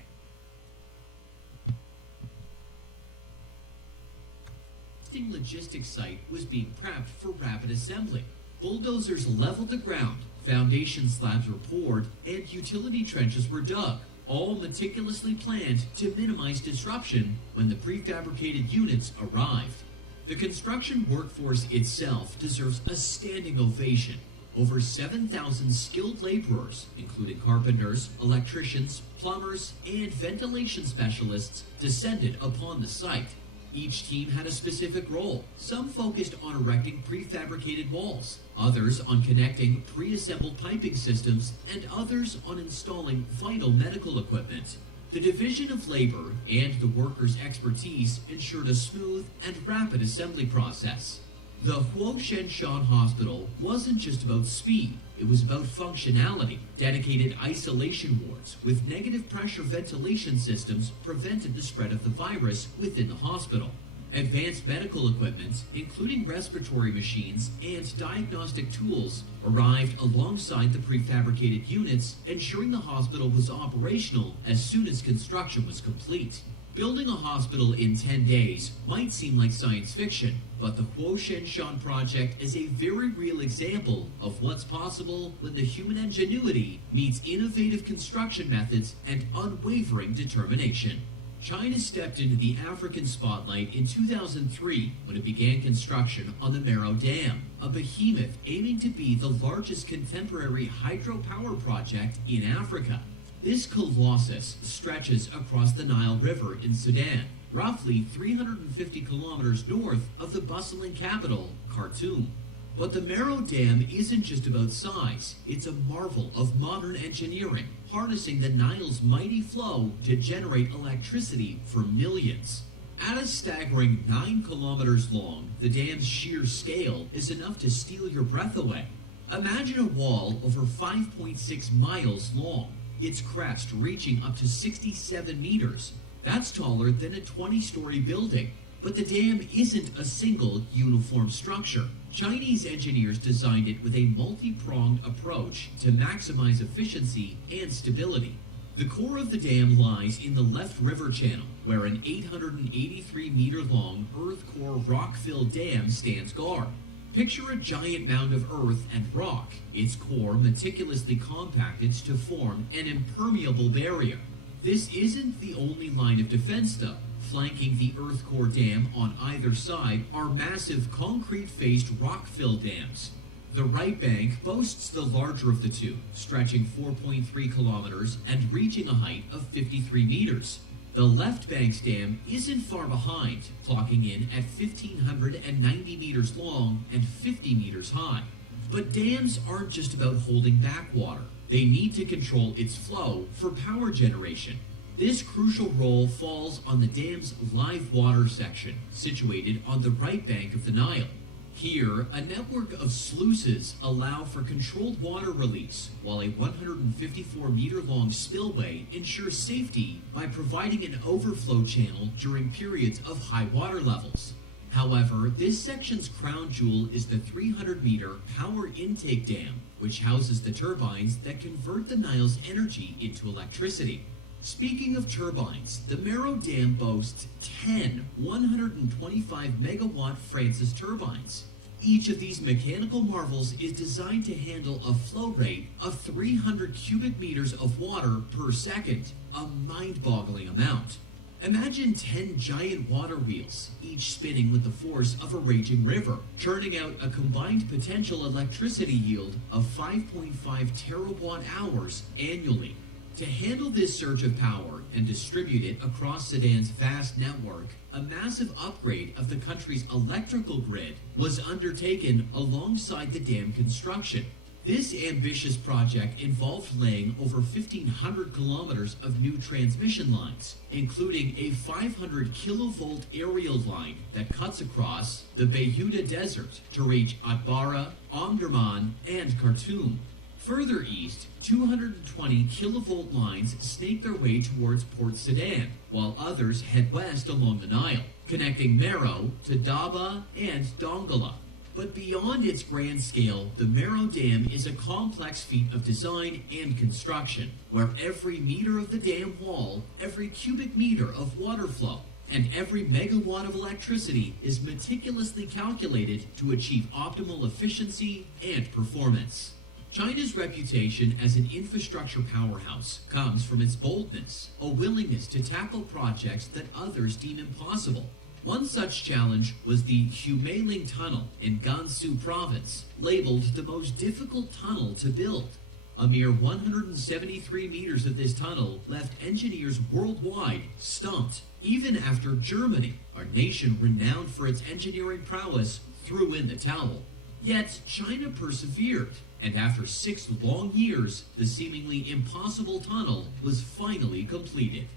Logistics site was being prepped for rapid assembly. Bulldozers leveled the ground, foundation slabs were poured, and utility trenches were dug, all meticulously planned to minimize disruption when the prefabricated units arrived. The construction workforce itself deserves a standing ovation. Over 7,000 skilled laborers, including carpenters, electricians, plumbers, and ventilation specialists, descended upon the site. Each team had a specific role. Some focused on erecting prefabricated walls, others on connecting pre-assembled piping systems, and others on installing vital medical equipment. The division of labor and the workers' expertise ensured a smooth and rapid assembly process. The Huoshenshan Hospital wasn't just about speed, it was about functionality. Dedicated isolation wards with negative pressure ventilation systems prevented the spread of the virus within the hospital. Advanced medical equipment, including respiratory machines and diagnostic tools, arrived alongside the prefabricated units, ensuring the hospital was operational as soon as construction was complete. Building a hospital in 10 days might seem like science fiction, but the Huoshenshan project is a very real example of what's possible when the human ingenuity meets innovative construction methods and unwavering determination. China stepped into the African spotlight in 2003 when it began construction on the Mero Dam, a behemoth aiming to be the largest contemporary hydropower project in Africa. This colossus stretches across the Nile River in Sudan, roughly 350 kilometers north of the bustling capital, Khartoum. But the Mero Dam isn't just about size, it's a marvel of modern engineering, harnessing the Nile's mighty flow to generate electricity for millions. At a staggering 9 kilometers long, the dam's sheer scale is enough to steal your breath away. Imagine a wall over 5.6 miles long, its crest reaching up to 67 meters. That's taller than a 20-story building. But the dam isn't a single, uniform structure. Chinese engineers designed it with a multi-pronged approach to maximize efficiency and stability. The core of the dam lies in the left river channel, where an 883-meter-long earth-core rock-filled dam stands guard. Picture a giant mound of earth and rock, its core meticulously compacted to form an impermeable barrier. This isn't the only line of defense, though. Flanking the earth core dam on either side are massive concrete-faced rock-filled dams. The right bank boasts the larger of the two, stretching 4.3 kilometers and reaching a height of 53 meters. The left bank's dam isn't far behind, clocking in at 1,590 meters long and 50 meters high. But dams aren't just about holding back water. They need to control its flow for power generation. This crucial role falls on the dam's live water section, situated on the right bank of the Nile. Here, a network of sluices allow for controlled water release, while a 154-meter-long spillway ensures safety by providing an overflow channel during periods of high water levels. However, this section's crown jewel is the 300-meter power intake dam, which houses the turbines that convert the Nile's energy into electricity. Speaking of turbines, the Mero Dam boasts 10 125-megawatt Francis turbines. Each of these mechanical marvels is designed to handle a flow rate of 300 cubic meters of water per second, a mind-boggling amount. Imagine 10 giant water wheels, each spinning with the force of a raging river, churning out a combined potential electricity yield of 5.5 terawatt hours annually. To handle this surge of power and distribute it across Sudan's vast network, a massive upgrade of the country's electrical grid was undertaken alongside the dam construction. This ambitious project involved laying over 1,500 kilometers of new transmission lines, including a 500 kilovolt aerial line that cuts across the Bayuda Desert to reach Atbara, Omdurman, and Khartoum. Further east, 220 kilovolt lines snake their way towards Port Sudan, while others head west along the Nile, connecting Mero to Daba and Dongola. But beyond its grand scale, the Mero Dam is a complex feat of design and construction, where every meter of the dam wall, every cubic meter of water flow, and every megawatt of electricity is meticulously calculated to achieve optimal efficiency and performance. China's reputation as an infrastructure powerhouse comes from its boldness, a willingness to tackle projects that others deem impossible. One such challenge was the Humeling Tunnel in Gansu Province, labeled the most difficult tunnel to build. A mere 173 meters of this tunnel left engineers worldwide stumped, even after Germany, a nation renowned for its engineering prowess, threw in the towel. Yet China persevered, and after 6 long years, the seemingly impossible tunnel was finally completed.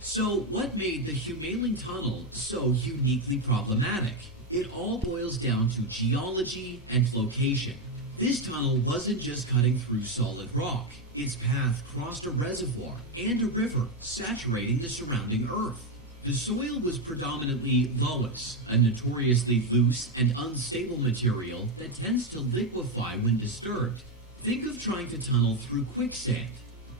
So what made the Humeling Tunnel so uniquely problematic? It all boils down to geology and location. This tunnel wasn't just cutting through solid rock. Its path crossed a reservoir and a river, saturating the surrounding earth. The soil was predominantly loess, a notoriously loose and unstable material that tends to liquefy when disturbed. Think of trying to tunnel through quicksand.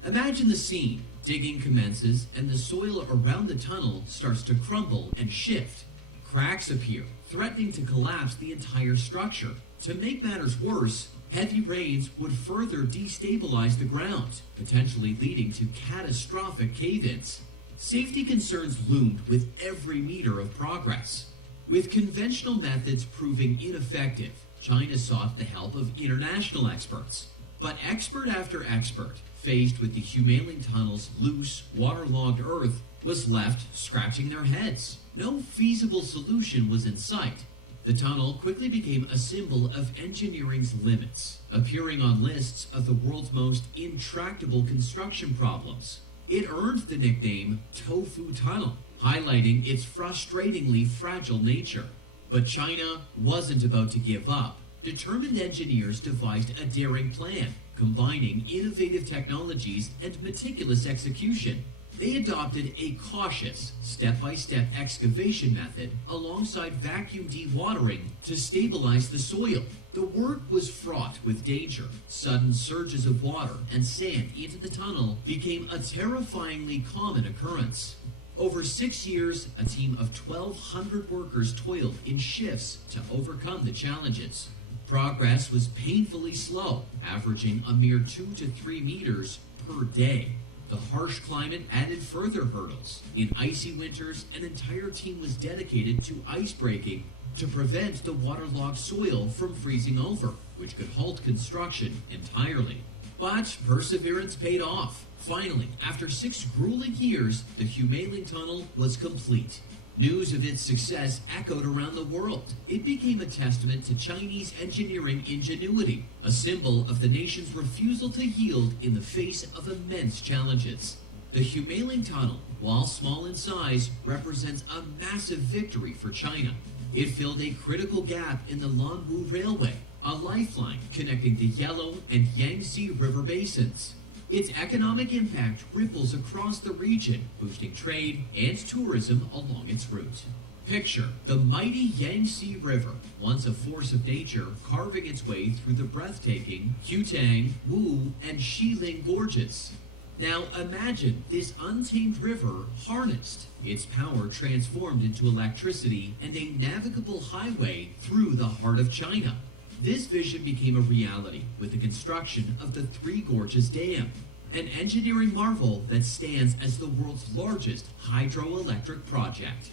Imagine the scene. Digging commences and the soil around the tunnel starts to crumble and shift. Cracks appear, threatening to collapse the entire structure. To make matters worse, heavy rains would further destabilize the ground, potentially leading to catastrophic cave-ins. Safety concerns loomed with every meter of progress. With conventional methods proving ineffective, China sought the help of international experts. But expert after expert, faced with the Humeling Tunnel's loose, waterlogged earth, was left scratching their heads. No feasible solution was in sight. The tunnel quickly became a symbol of engineering's limits, appearing on lists of the world's most intractable construction problems. It earned the nickname Tofu Tunnel, highlighting its frustratingly fragile nature. But China wasn't about to give up. Determined engineers devised a daring plan, combining innovative technologies and meticulous execution. They adopted a cautious, step-by-step excavation method alongside vacuum dewatering to stabilize the soil. The work was fraught with danger. Sudden surges of water and sand into the tunnel became a terrifyingly common occurrence. Over 6 years, a team of 1,200 workers toiled in shifts to overcome the challenges. Progress was painfully slow, averaging a mere 2 to 3 meters per day. The harsh climate added further hurdles. In icy winters, an entire team was dedicated to ice breaking to prevent the waterlogged soil from freezing over, which could halt construction entirely. But perseverance paid off. Finally, after 6 grueling years, the Humeling Tunnel was complete. News of its success echoed around the world. It became a testament to Chinese engineering ingenuity, a symbol of the nation's refusal to yield in the face of immense challenges. The Humeling Tunnel, while small in size, represents a massive victory for China. It filled a critical gap in the Lanwu Railway, a lifeline connecting the Yellow and Yangtze River basins. Its economic impact ripples across the region, boosting trade and tourism along its route. Picture the mighty Yangtze River, once a force of nature, carving its way through the breathtaking Hutang, Wu, and Xiling gorges. Now imagine this untamed river harnessed, its power transformed into electricity and a navigable highway through the heart of China. This vision became a reality with the construction of the Three Gorges Dam, an engineering marvel that stands as the world's largest hydroelectric project.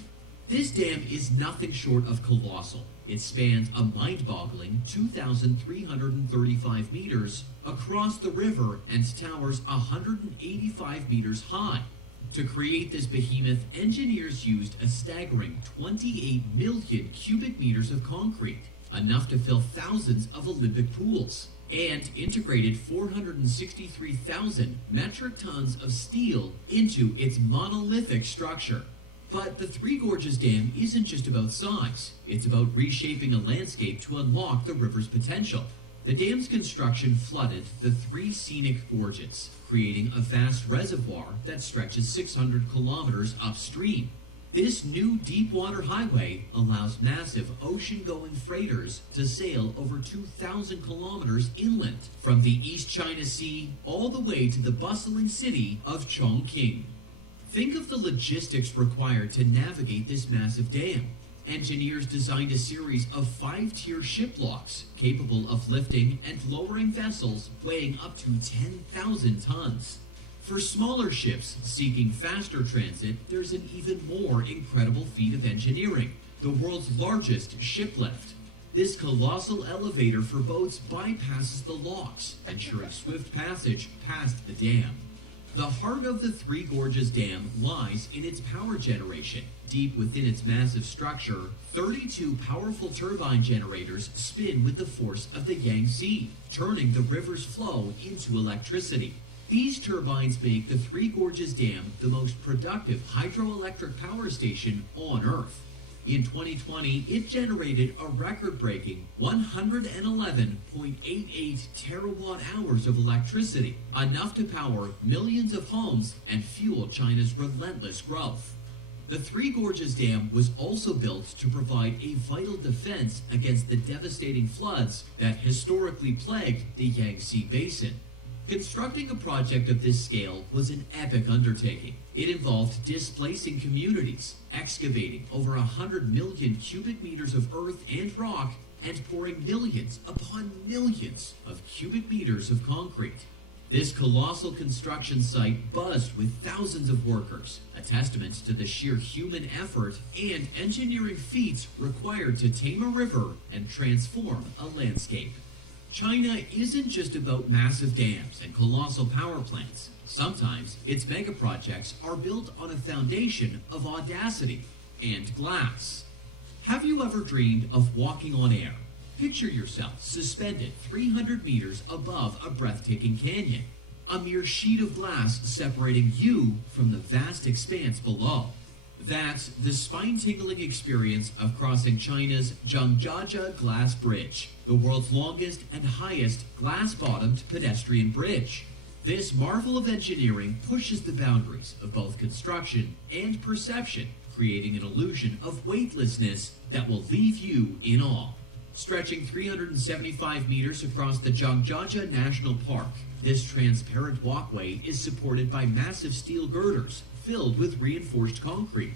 This dam is nothing short of colossal. It spans a mind-boggling 2,335 meters across the river and towers 185 meters high. To create this behemoth, engineers used a staggering 28 million cubic meters of concrete, enough to fill thousands of Olympic pools, and integrated 463,000 metric tons of steel into its monolithic structure. But the Three Gorges Dam isn't just about size. It's about reshaping a landscape to unlock the river's potential. The dam's construction flooded the 3 scenic gorges, creating a vast reservoir that stretches 600 kilometers upstream. This new deep-water highway allows massive ocean-going freighters to sail over 2,000 kilometers inland, from the East China Sea all the way to the bustling city of Chongqing. Think of the logistics required to navigate this massive dam. Engineers designed a series of 5-tier ship locks capable of lifting and lowering vessels weighing up to 10,000 tons. For smaller ships seeking faster transit, there's an even more incredible feat of engineering: the world's largest ship lift. This colossal elevator for boats bypasses the locks, ensuring swift passage past the dam. The heart of the Three Gorges Dam lies in its power generation. Deep within its massive structure, 32 powerful turbine generators spin with the force of the Yangtze, turning the river's flow into electricity. These turbines make the Three Gorges Dam the most productive hydroelectric power station on Earth. In 2020, it generated a record-breaking 111.88 terawatt hours of electricity, enough to power millions of homes and fuel China's relentless growth. The Three Gorges Dam was also built to provide a vital defense against the devastating floods that historically plagued the Yangtze Basin. Constructing a project of this scale was an epic undertaking. It involved displacing communities, excavating over 100 million cubic meters of earth and rock, and pouring millions upon millions of cubic meters of concrete. This colossal construction site buzzed with thousands of workers, a testament to the sheer human effort and engineering feats required to tame a river and transform a landscape. China isn't just about massive dams and colossal power plants. Sometimes its mega projects are built on a foundation of audacity and glass. Have you ever dreamed of walking on air? Picture yourself suspended 300 meters above a breathtaking canyon, a mere sheet of glass separating you from the vast expanse below. That's the spine-tingling experience of crossing China's Zhangjiajie Glass Bridge, the world's longest and highest glass-bottomed pedestrian bridge. This marvel of engineering pushes the boundaries of both construction and perception, creating an illusion of weightlessness that will leave you in awe. Stretching 375 meters across the Zhangjiajie National Park, this transparent walkway is supported by massive steel girders filled with reinforced concrete.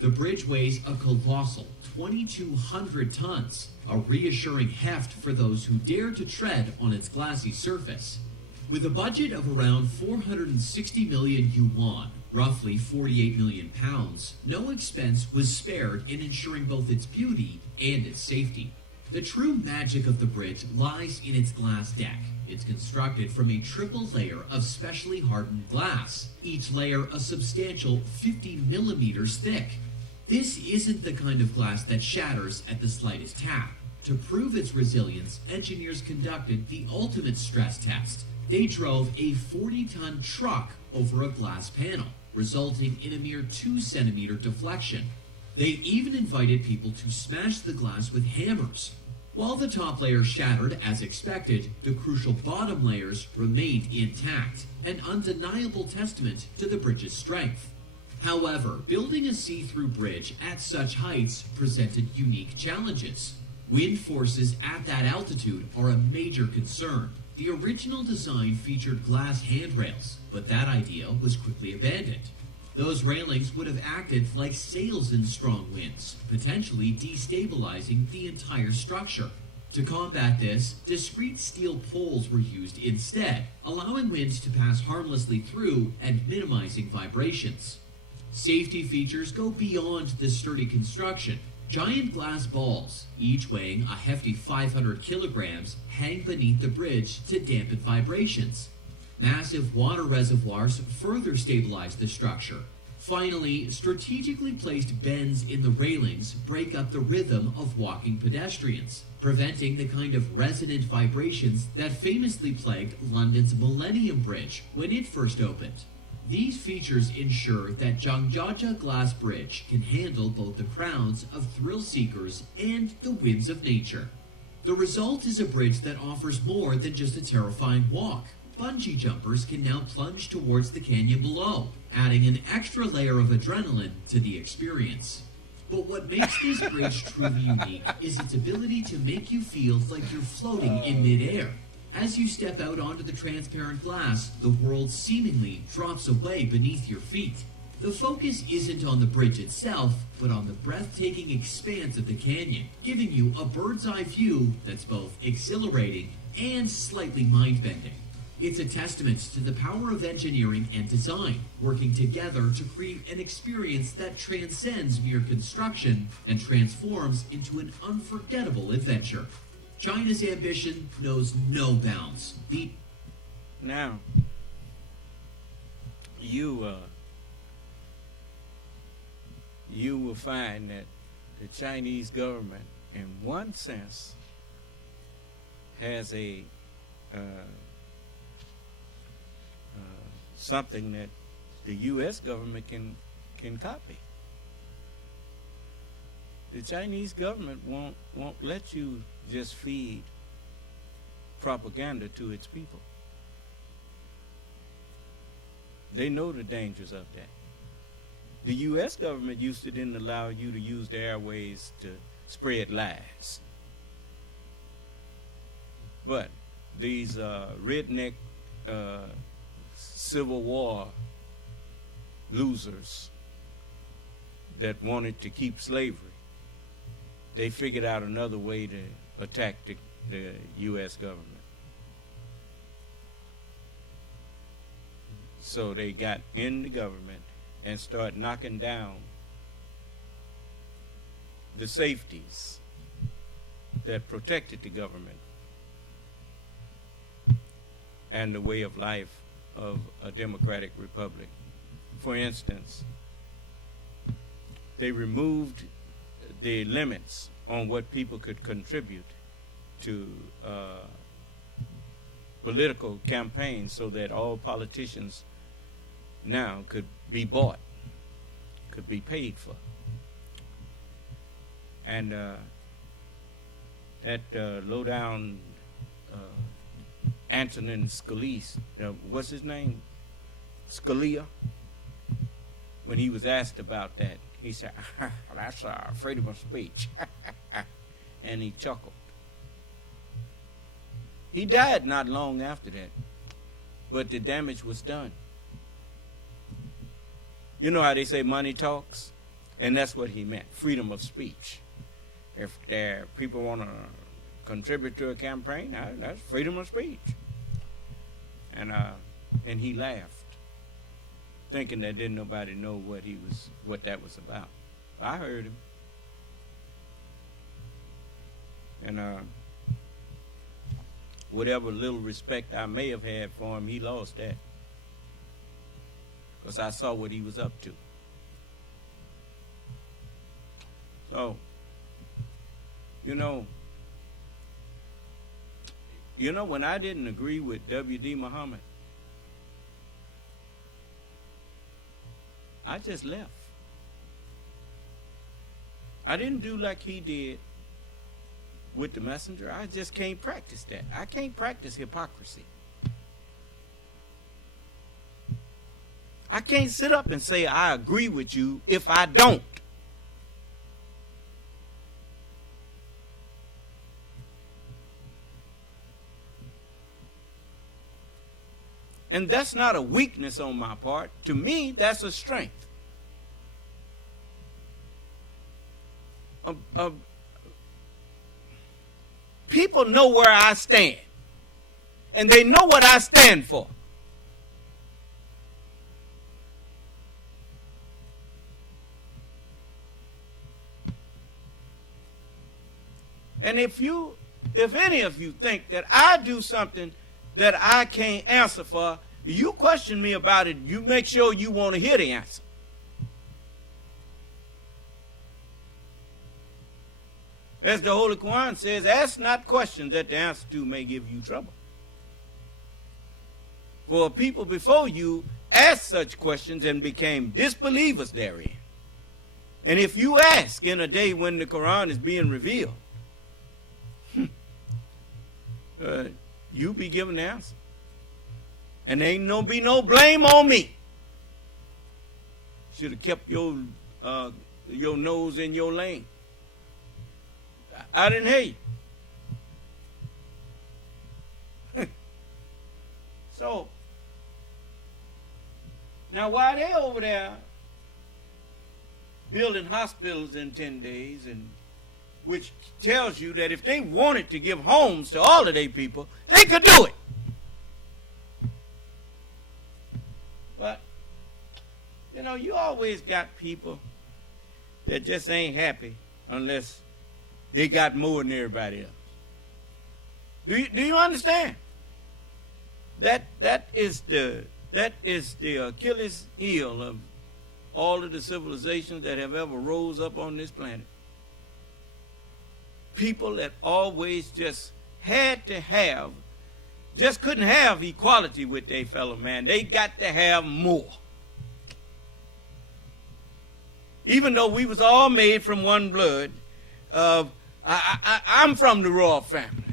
The bridge weighs a colossal 2,200 tons, a reassuring heft for those who dare to tread on its glassy surface. With a budget of around 460 million yuan, roughly 48 million pounds, no expense was spared in ensuring both its beauty and its safety. The true magic of the bridge lies in its glass deck. It's constructed from a triple layer of specially hardened glass, each layer a substantial 50 millimeters thick. This isn't the kind of glass that shatters at the slightest tap. To prove its resilience, engineers conducted the ultimate stress test. They drove a 40-ton truck over a glass panel, resulting in a mere 2-centimeter deflection. They even invited people to smash the glass with hammers. While the top layer shattered as expected, the crucial bottom layers remained intact, an undeniable testament to the bridge's strength. However, building a see-through bridge at such heights presented unique challenges. Wind forces at that altitude are a major concern. The original design featured glass handrails, but that idea was quickly abandoned. Those railings would have acted like sails in strong winds, potentially destabilizing the entire structure. To combat this, discrete steel poles were used instead, allowing wind to pass harmlessly through and minimizing vibrations. Safety features go beyond the sturdy construction. Giant glass balls, each weighing a hefty 500 kilograms, hang beneath the bridge to dampen vibrations. Massive water reservoirs further stabilize the structure. Finally, strategically placed bends in the railings break up the rhythm of walking pedestrians, preventing the kind of resonant vibrations that famously plagued London's Millennium Bridge when it first opened. These features ensure that Zhangjiajie Glass Bridge can handle both the crowds of thrill seekers and the whims of nature. The result is a bridge that offers more than just a terrifying walk. Bungee jumpers can now plunge towards the canyon below, adding an extra layer of adrenaline to the experience. But what makes this bridge truly unique is its ability to make you feel like you're floating in midair. As you step out onto the transparent glass, the world seemingly drops away beneath your feet. The focus isn't on the bridge itself, but on the breathtaking expanse of the canyon, giving you a bird's-eye view that's both exhilarating and slightly mind-bending. It's a testament to the power of engineering and design, working together to create an experience that transcends mere construction and transforms into an unforgettable adventure. China's ambition knows no bounds. Now, you will find that the Chinese government, in one sense, has a something that the U.S. government can copy. The Chinese government won't let you just feed propaganda to its people. They know the dangers of that. The U.S. government used to didn't allow you to use the airways to spread lies. But these redneck Civil War losers that wanted to keep slavery, they figured out another way to attack the U.S. government. So they got in the government and started knocking down the safeties that protected the government and the way of life of a democratic republic. For instance, they removed the limits on what people could contribute to political campaigns so that all politicians now could be bought, could be paid for. And that low-down Antonin Scalia, what's his name? Scalia? When he was asked about that, he said, that's freedom of speech. And he chuckled. He died not long after that, but the damage was done. You know how they say money talks? And that's what he meant, freedom of speech. If there people want to contribute to a campaign, that's freedom of speech. And he laughed, thinking that didn't nobody know what that was about. I heard him. And whatever little respect I may have had for him, he lost that. Because I saw what he was up to. So, you know, when I didn't agree with W.D. Muhammad, I just left. I didn't do like he did with the messenger. I just can't practice that. I can't practice hypocrisy. I can't sit up and say I agree with you if I don't. And that's not a weakness on my part. To me, that's a strength. People know where I stand. And they know what I stand for. And if any of you think that I do something that I can't answer for, you question me about it, you make sure you want to hear the answer. As the Holy Quran says, ask not questions that the answer to may give you trouble. For people before you asked such questions and became disbelievers therein. And if you ask in a day when the Quran is being revealed, you be given the answer. And there ain't be no blame on me. Should have kept your nose in your lane. I didn't hear you. So, now while they over there building hospitals in 10 days, and which tells you that if they wanted to give homes to all of their people, they could do it. But, you always got people that just ain't happy unless they got more than everybody else. Do you understand? That is the Achilles heel of all of the civilizations that have ever rose up on this planet. People that always just couldn't have equality with their fellow man. They got to have more. Even though we was all made from one blood I'm from the royal family.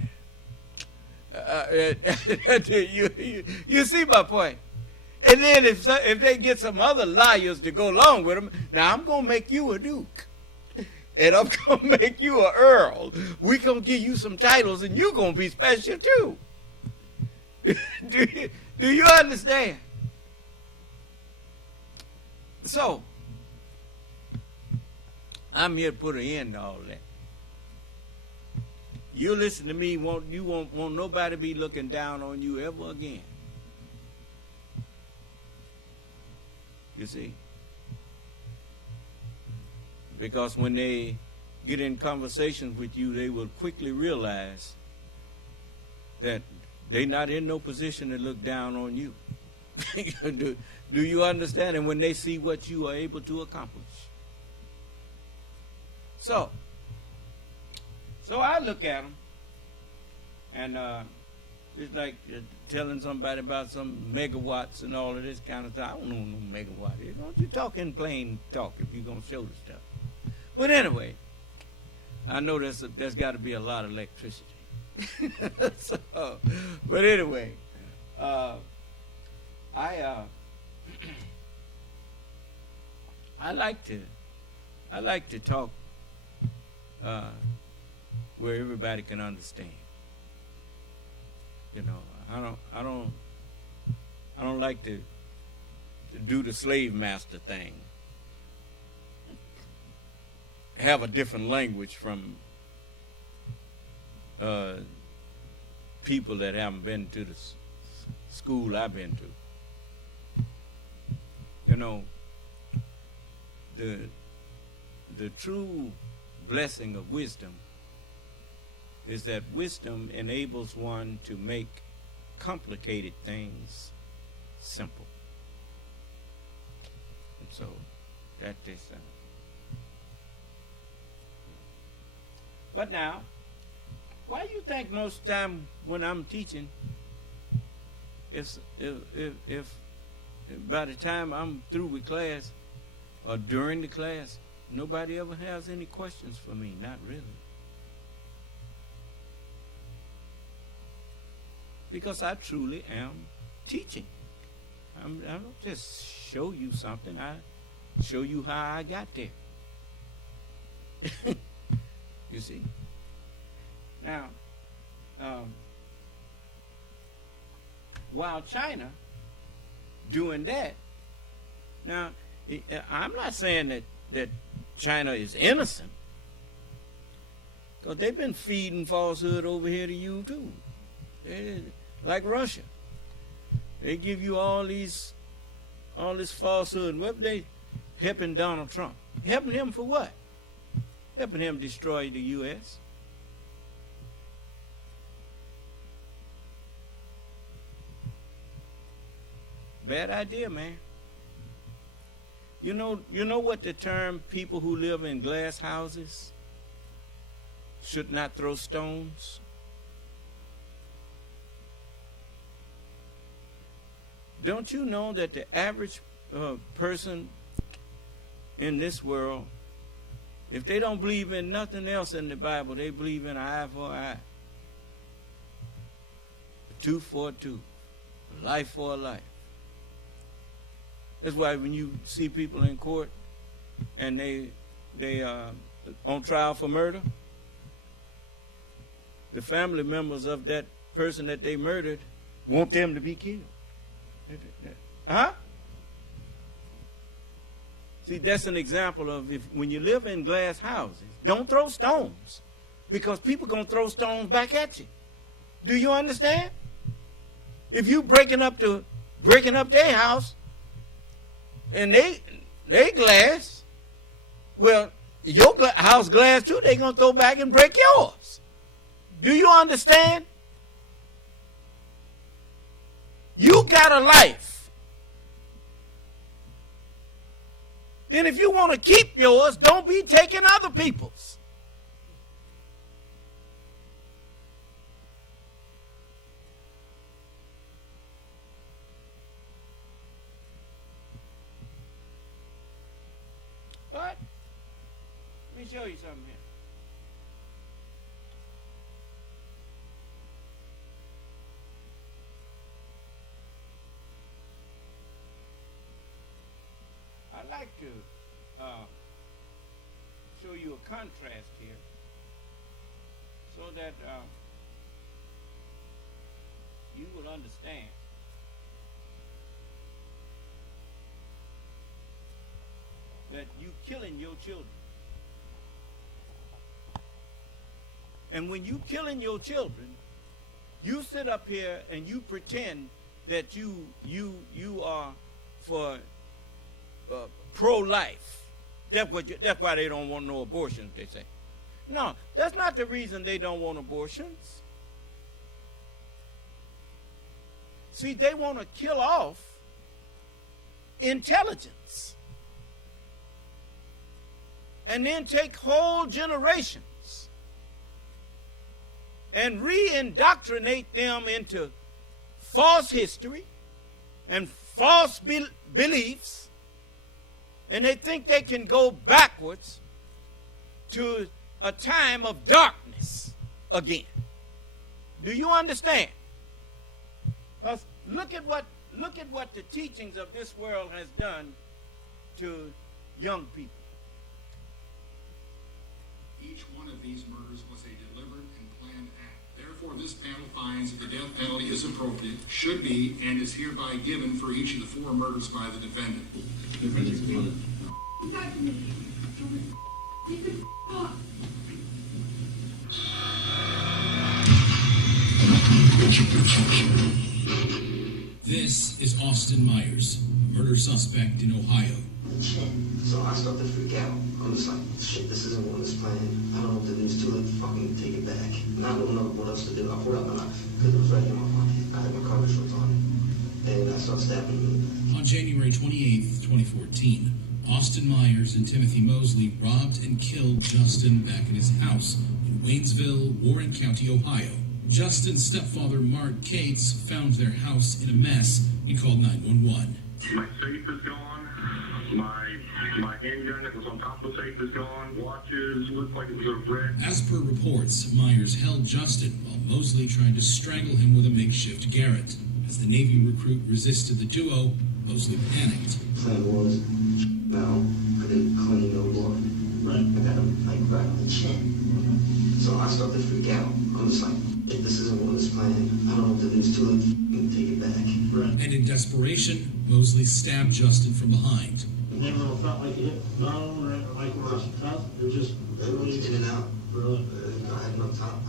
You see my point? And then if they get some other liars to go along with them, now I'm going to make you a duke. And I'm going to make you an earl. We're going to give you some titles, and you're going to be special too. Do you understand? So, I'm here to put an end to all that. You listen to me, you won't want nobody to be looking down on you ever again. You see? Because when they get in conversations with you, they will quickly realize that they're not in no position to look down on you. Do you understand? And when they see what you are able to accomplish. So I look at them, and it's like telling somebody about some megawatts and all of this kind of stuff. I don't know no megawatt. Don't you talk in plain talk if you're going to show the stuff. But anyway, I know there's got to be a lot of electricity. But anyway, I like to talk where everybody can understand. You know, I don't like to do the slave master thing. Have a different language from people that haven't been to the school I've been to. You know, the true blessing of wisdom is that wisdom enables one to make complicated things simple. And so that is but now, why do you think most time when I'm teaching, if by the time I'm through with class or during the class, nobody ever has any questions for me? Not really. Because I truly am teaching. I don't just show you something. I show you how I got there. You see? Now, while China doing that, now, I'm not saying that China is innocent, because they've been feeding falsehood over here to you too. Like Russia. They give you all this falsehood. What they helping Donald Trump? Helping him for what? Helping him destroy the U.S. Bad idea, man. You know what the term people who live in glass houses should not throw stones? Don't you know that the average person in this world, if they don't believe in nothing else in the Bible, they believe in an eye for an eye, a tooth for a tooth, a life for a life. That's why when you see people in court and they on trial for murder, the family members of that person that they murdered want them to be killed. Huh? See, that's an example of when you live in glass houses, don't throw stones, because people gonna throw stones back at you. Do you understand? If you breaking up their house and they glass, well, your house glass too, they gonna throw back and break yours. Do you understand? You got a life. Then if you want to keep yours, don't be taking other people's. But let me show you something here. like to show you a contrast here so that you will understand. That you killing your children. And when you killing your children, you sit up here and you pretend that you are for pro-life. That's why they don't want no abortions, they say. No, that's not the reason they don't want abortions. See, they want to kill off intelligence. And then take whole generations and re-indoctrinate them into false history and false beliefs, and they think they can go backwards to a time of darkness again. Do you understand? Look at what the teachings of this world has done to young people. Each one of these murders was a deliberate and planned act. Therefore, this panel finds that the death penalty is appropriate, should be, and is hereby given for each of the 4 murders by the defendant. This is Austin Myers, a murder suspect in Ohio. So I start to freak out. I'm just like, shit, this isn't what it's planned. I don't know if it's too late to fucking take it back. And I don't know what else to do. I pulled out my knife because it was right in my pocket. I had my cargo shorts on. And I started stabbing him in the back. On January 28th, 2014, Austin Myers and Timothy Mosley robbed and killed Justin back at his house in Waynesville, Warren County, Ohio. Justin's stepfather, Mark Cates, found their house in a mess and called 911. My safe is gone. My handgun that was on top of the safe is gone. Watches looked like it was a wreck. As per reports, Myers held Justin while Mosley tried to strangle him with a makeshift garrote. As the Navy recruit resisted the duo, Mosley panicked. Plan was, now, I didn't clean no blood. Right. I got him, like, right on the chin. So I started to freak out. I'm just like, if this isn't what it's planned, I don't know if it's too late to take it back. Right. And in desperation, Mosley stabbed Justin from behind. It never felt like it hit bone or like it was tough. It was just really in and out. Really? I had no time.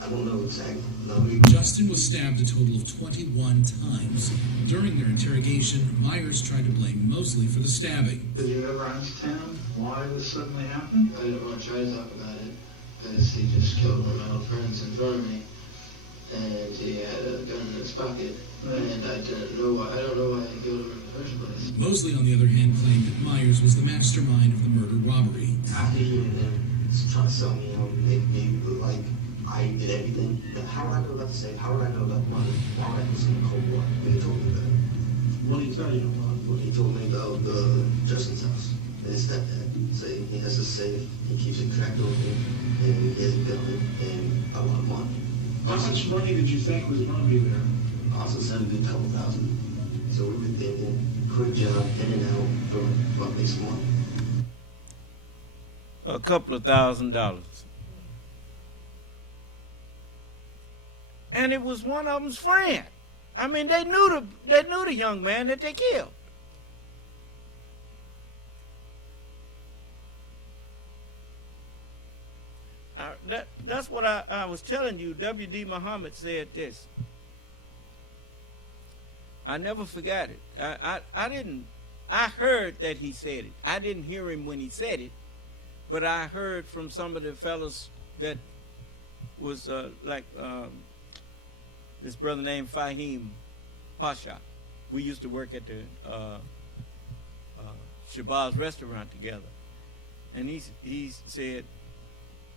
I don't know exactly. No. Justin was stabbed a total of 21 times. During their interrogation, Myers tried to blame Mosley for the stabbing. Did you ever ask him why this suddenly happened? I didn't want to try to talk about it because he just killed one of my old friends in front of me, and he had a gun in his pocket, and I don't know why he killed him in the first place. Mosley, on the other hand, claimed that Myers was the mastermind of the murder robbery. After hearing him try to sell me out, make me look like I did everything. How would I know about the safe? How would I know about the money? Why would I put in the cold war? When he told me that. What did he tell you about? When he told me about Justin's house and his stepdad. Say he has a safe, he keeps it cracked open, and he has a gun and a lot of money. How much money did you think was going to be there? Also said a good couple thousand. So we were thinking, quick job, in and out, for about some money. A couple of $1,000. And it was one of them's friend. I mean, they knew the young man that they killed. That's what I was telling you. W.D. Muhammad said this. I never forgot it. I heard that he said it. I didn't hear him when he said it, but I heard from some of the fellas that was this brother named Fahim Pasha. We used to work at the Shabazz restaurant together. And he said,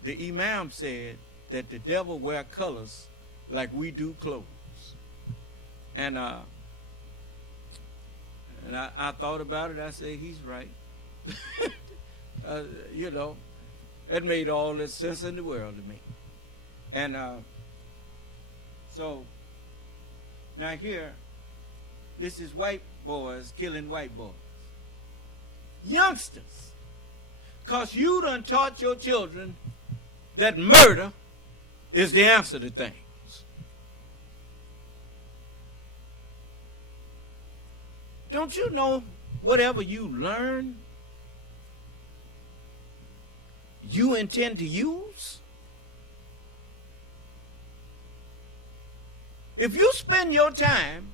the Imam said that the devil wear colors like we do clothes. And I thought about it. I said, he's right. You know, it made all the sense in the world to me. And so now here, this is white boys killing white boys. Youngsters. Because you done taught your children that murder is the answer to things. Don't you know whatever you learn, you intend to use? If you spend your time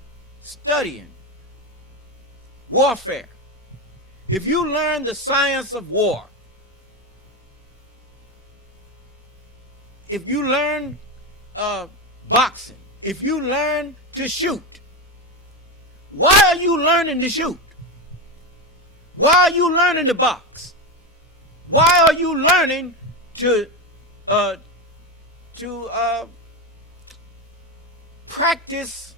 studying warfare, if you learn the science of war, if you learn boxing, if you learn to shoot, why are you learning to shoot? Why are you learning to box? Why are you learning to practice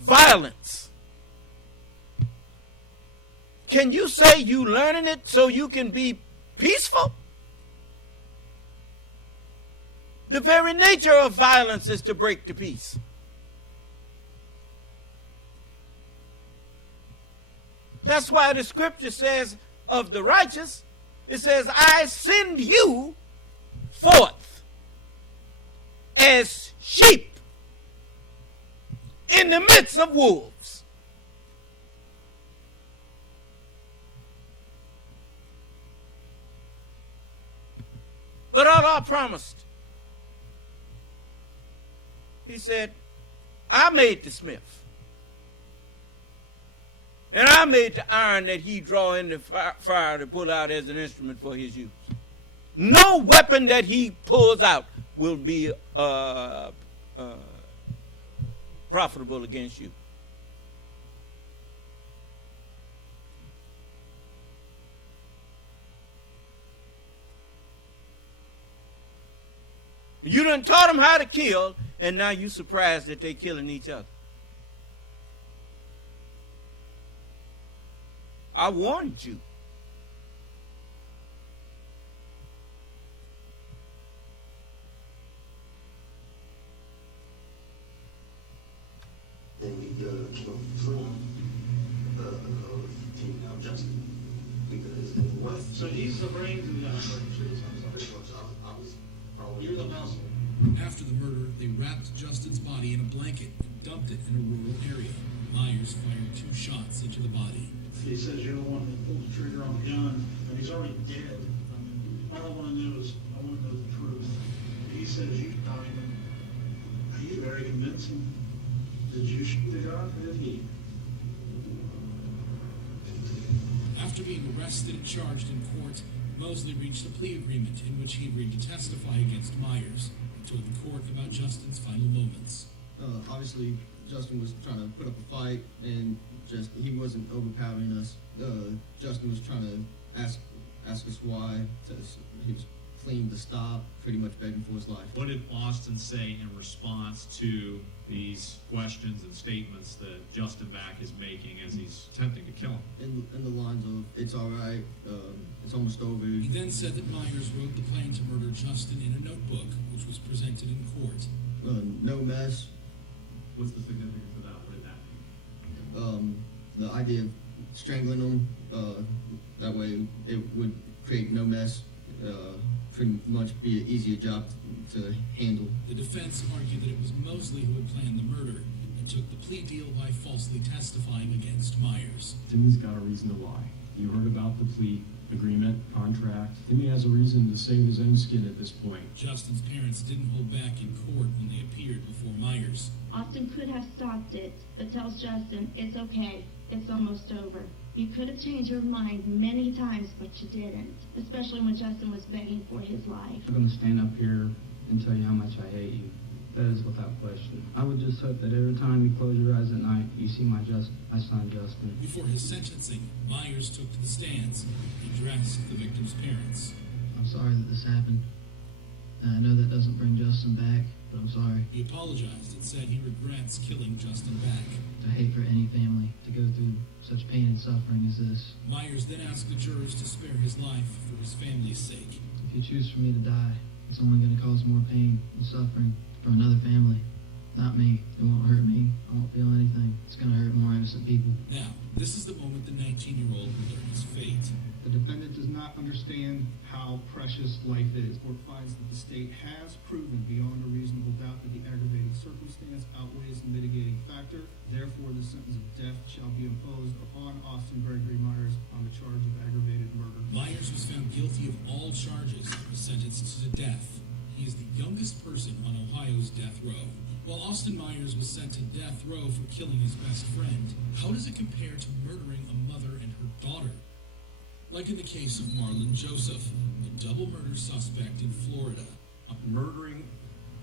violence? Can you say you learning it so you can be peaceful? The very nature of violence is to break the peace. That's why the scripture says of the righteous, it says, I send you forth as sheep in the midst of wolves. But Allah promised. He said, I made the smith. And I made the iron that he draw in the fire to pull out as an instrument for his use. No weapon that he pulls out will be profitable against you. You done taught them how to kill, and now you surprised that they killing each other. I warned you. And we keep on fleeing, taking out Justin. Because in what? So he's the brains of the operation. I was probably. You're the muscle. After the murder, they wrapped Justin's body in a blanket and dumped it in a rural area. Myers fired 2 shots into the body. He says you're the one that pulled the trigger on the gun, and he's already dead. I mean, all I want to know is, I want to know the truth. He says you shot him. He's very convincing. Did you shoot the gun, or did he? After being arrested and charged in court, Mosley reached a plea agreement in which he agreed to testify against Myers. He told the court about Justin's final moments. Obviously, Justin was trying to put up a fight, and he wasn't overpowering us. Justin was trying to ask us why. He was pleading to stop, pretty much begging for his life. What did Austin say in response to these questions and statements that Justin Back is making as he's attempting to kill him? In the lines of, it's all right, it's almost over. He then said that Myers wrote the plan to murder Justin in a notebook, which was presented in court. No mess. What's the significance of that? What did that mean? The idea of strangling him, that way it would create no mess, pretty much be an easier job to handle. The defense argued that it was Mosley who had planned the murder and took the plea deal by falsely testifying against Myers. Timmy's got a reason to lie. You heard about the plea agreement, contract. Timmy has a reason to save his own skin at this point. Justin's parents didn't hold back in court when they appeared before Myers. Austin could have stopped it, but tells Justin, it's okay, it's almost over. You could have changed your mind many times, but you didn't, especially when Justin was begging for his life. I'm going to stand up here and tell you how much I hate you. That is without question. I would just hope that every time you close your eyes at night, you see my son Justin. Before his sentencing, Myers took to the stands and addressed the victim's parents. I'm sorry that this happened. And I know that doesn't bring Justin back, but I'm sorry. He apologized and said he regrets killing Justin Back. I hate for any family to go through such pain and suffering as this. Myers then asked the jurors to spare his life for his family's sake. If you choose for me to die, it's only going to cause more pain and suffering for another family. Not me. It won't hurt me. I won't feel anything. It's gonna hurt more innocent people. Now, this is the moment the 19-year-old will learn his fate. The defendant does not understand how precious life is. The court finds that the state has proven beyond a reasonable doubt that the aggravating circumstance outweighs the mitigating factor. Therefore, the sentence of death shall be imposed upon Austin Gregory Myers on the charge of aggravated murder. Myers was found guilty of all charges and was sentenced to death. He is the youngest person on Ohio's death row. While Austin Myers was sent to death row for killing his best friend, how does it compare to murdering a mother and her daughter? Like in the case of Marlon Joseph, a double murder suspect in Florida. Murdering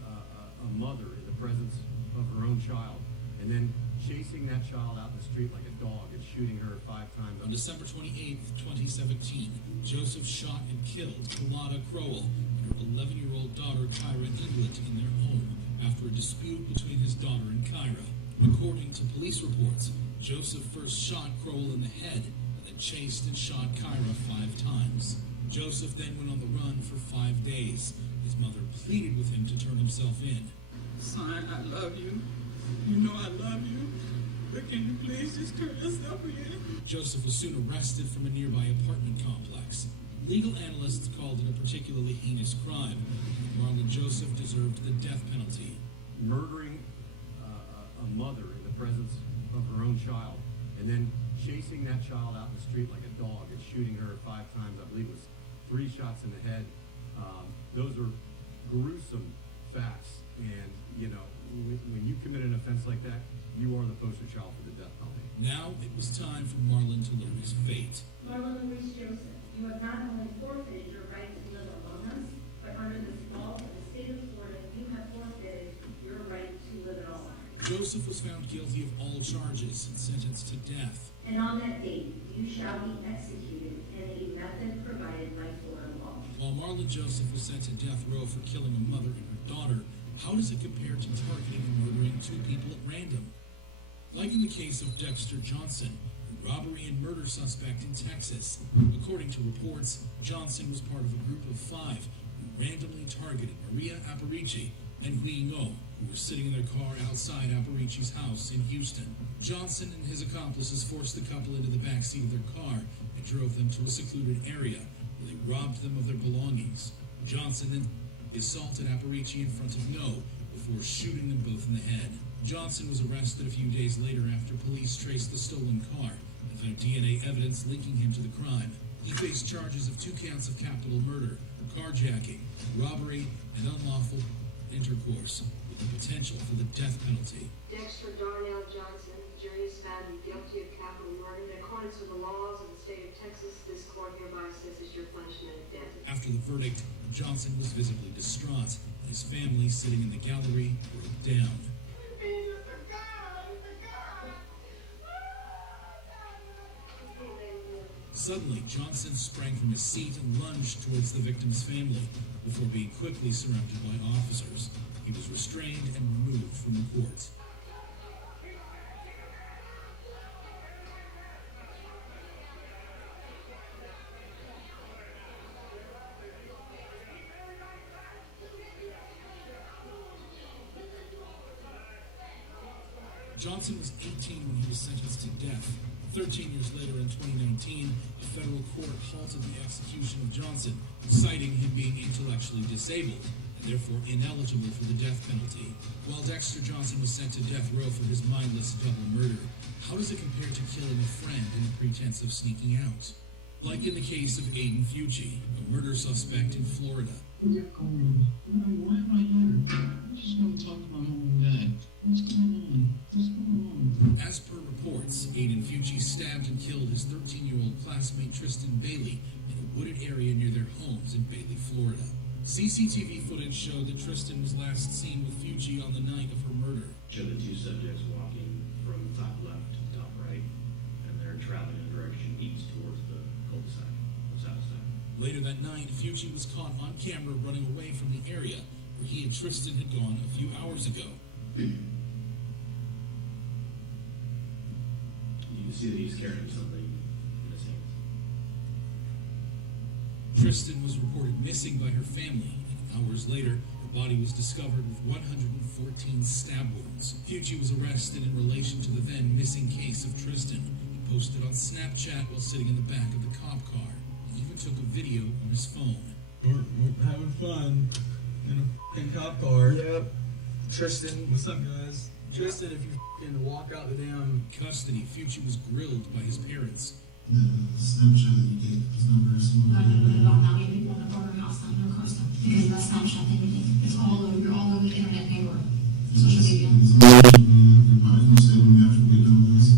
a mother in the presence of her own child, and then chasing that child out in the street like a dog and shooting her 5 times. On December 28, 2017, Joseph shot and killed Kalada Crowell and her 11-year-old daughter Kyra England in their home after a dispute between his daughter and Kyra. According to police reports, Joseph first shot Crowell in the head and then chased and shot Kyra 5 times. Joseph then went on the run for 5 days. His mother pleaded with him to turn himself in. Son, I love you. You know I love you. But can you please just turn yourself in? Joseph was soon arrested from a nearby apartment complex. Legal analysts called it a particularly heinous crime. Marlon Joseph deserved the death penalty. Murdering a mother in the presence of her own child, and then chasing that child out in the street like a dog and shooting her 5 times. I believe it was 3 shots in the head. Those are gruesome facts, and you know, when you commit an offense like that, you are the poster child for the death penalty. Now it was time for Marlon to learn his fate. Marlon Louise Joseph, you have not only forfeited your right to live among us, but under this law of the state of Florida, you have forfeited your right to live at all. Joseph was found guilty of all charges and sentenced to death. And on that date, you shall be executed in a method provided by Florida law. While Marlon Joseph was sent to death row for killing a mother and her daughter, how does it compare to targeting and murdering 2 people at random? Like in the case of Dexter Johnson, a robbery and murder suspect in Texas. According to reports, Johnson was part of a group of 5 who randomly targeted Maria Aparici and Hui Ngo, who were sitting in their car outside Aparici's house in Houston. Johnson and his accomplices forced the couple into the backseat of their car and drove them to a secluded area where they robbed them of their belongings. Johnson then assaulted Aparici in front of Ngo before shooting them both in the head. Johnson was arrested a few days later after police traced the stolen car and found DNA evidence linking him to the crime. He faced charges of 2 counts of capital murder, carjacking, robbery, and unlawful intercourse, with the potential for the death penalty. Dexter Darnell Johnson, jury has found you guilty of capital murder. In accordance with the laws of the state of Texas, this court hereby assesses your punishment of death. After the verdict, Johnson was visibly distraught, and his family, sitting in the gallery, broke down. Suddenly, Johnson sprang from his seat and lunged towards the victim's family before being quickly surrounded by officers. He was restrained and removed from the court. Johnson was 18 when he was sentenced to death. 13 years later, in 2019, a federal court halted the execution of Johnson, citing him being intellectually disabled and therefore ineligible for the death penalty. While Dexter Johnson was sent to death row for his mindless double murder, how does it compare to killing a friend in the pretense of sneaking out? Like in the case of Aiden Fucci, a murder suspect in Florida. Why am I here? I just want to talk to my mom and dad. What's going on? What's going on? As per reports, Aiden Fucci stabbed and killed his 13-year-old classmate Tristan Bailey in a wooded area near their homes in Bailey, Florida. CCTV footage showed that Tristan was last seen with Fucci on the night of her murder. Show the 2 subjects walking from top left to top right, and they're traveling in direction east towards the cul-de-sac of Southside. Later that night, Fucci was caught on camera running away from the area where he and Tristan had gone a few hours ago. You can see that he's carrying something in his hands. Tristan was reported missing by her family, and hours later, her Body was discovered with 114 stab wounds. Fucci was arrested in relation to the then missing case of Tristan. He posted on Snapchat while sitting in the back of the cop car. He even took a video on his phone. We're having fun in a f***ing cop car. Yep. Tristan. What's up, guys? Tristan, if you f***ing walk out the damn... Custody, Fucci was grilled by his parents. The Snapchat that you gave, his numbers. Now get people in the border house on their cars because of that Snapchat thing you did. It's all over. You're all over the internet neighborhood. Social media. Your body's gonna stay when you actually get done with this.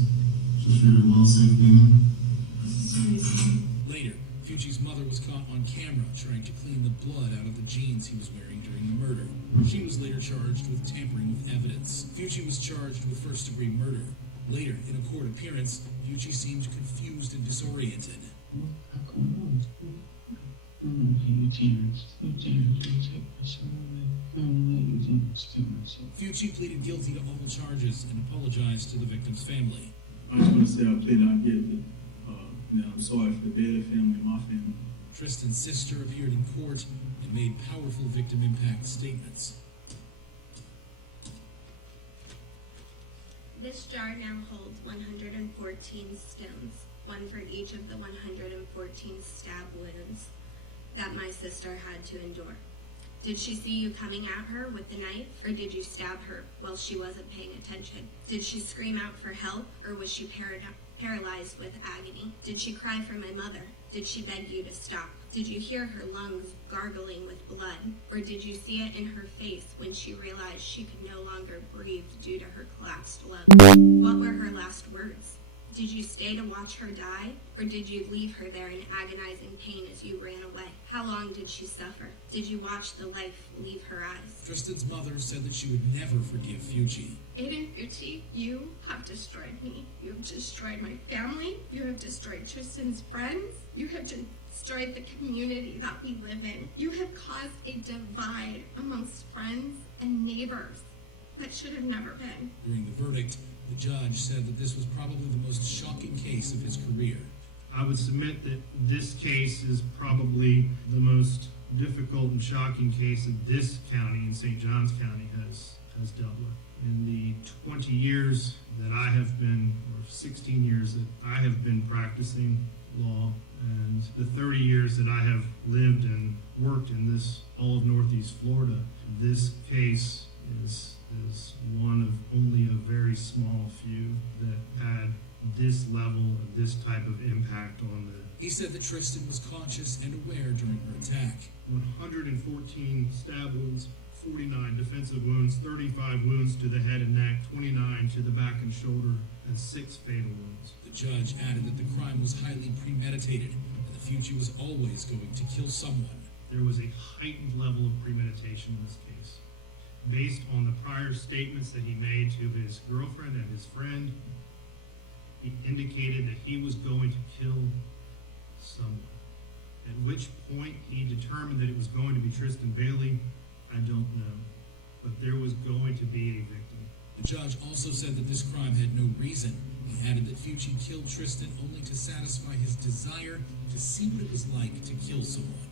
Just for your well-safe gaming. Later, Fucci's mother was caught on camera trying to clean the blood out of the jeans he was wearing during the murder. She was later charged with tampering with evidence. Fucci was charged with first-degree murder. Later, in a court appearance, Fucci seemed confused and disoriented. What's going on? You Terrence. You Terrence. You take my son away. I don't let you do this to myself. Fucci pleaded guilty to all charges and apologized to the victim's family. I just want to say I plead not guilty. I'm sorry for the Bailey family and my family. Tristan's sister appeared in court and made powerful victim impact statements. This jar now holds 114 stones, one for each of the 114 stab wounds that my sister had to endure. Did she see you coming at her with the knife, or did you stab her while she wasn't paying attention? Did she scream out for help, or was she paralyzed with agony? Did she cry for my mother? Did she beg you to stop? Did you hear her lungs gargling with blood? Or did you see it in her face when she realized she could no longer breathe due to her collapsed lungs? What were her last words? Did you stay to watch her die? Or did you leave her there in agonizing pain as you ran away? How long did she suffer? Did you watch the life leave her eyes? Tristan's mother said that she would never forgive Fucci. Aiden Fucci, you have destroyed me. You have destroyed my family. You have destroyed Tristan's friends. You have destroyed the community that we live in. You have caused a divide amongst friends and neighbors that should have never been. During the verdict, the judge said that this was probably the most shocking case of his career. I would submit that this case is probably the most difficult and shocking case that this county in St. Johns County has dealt with. In the 20 years that I have been, or 16 years that I have been practicing law, and the 30 years that I have lived and worked in this, all of Northeast Florida, this case is one of only a very small few that had this level of this type of impact on the... He said that Tristan was conscious and aware during her attack. 114 stab wounds, 49 defensive wounds, 35 wounds to the head and neck, 29 to the back and shoulder, and 6 fatal wounds. The judge added that the crime was highly premeditated and the Fucci was always going to kill someone. There was a heightened level of premeditation in this case. Based on the prior statements that he made to his girlfriend and his friend, he indicated that he was going to kill someone. At which point he determined that it was going to be Tristan Bailey, I don't know. But there was going to be a victim. The judge also said that this crime had no reason. He added that Fucci killed Tristan only to satisfy his desire to see what it was like to kill someone.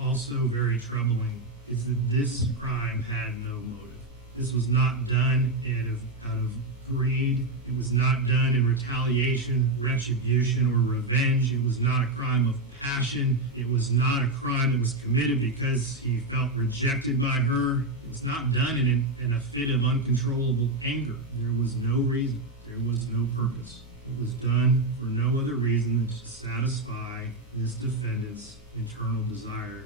Also very troubling is that this crime had no motive. This was not done out of greed. It was not done in retaliation, retribution, or revenge. It was not a crime of passion. It was not a crime that was committed because he felt rejected by her. It was not done in a fit of uncontrollable anger. There was no reason. There was no purpose. It was done for no other reason than to satisfy this defendant's internal desire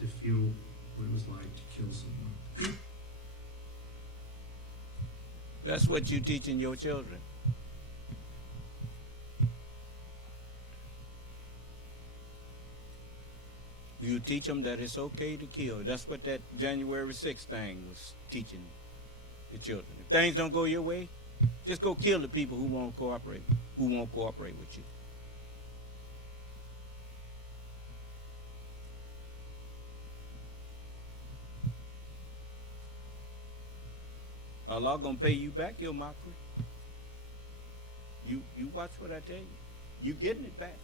to feel what it was like to kill someone. That's what you teaching your children. You teach them that it's okay to kill. That's what that January 6th thing was teaching the children. If things don't go your way, just go kill the people who won't cooperate with you. Allah gonna pay you back your mockery. You watch what I tell you. You getting it back.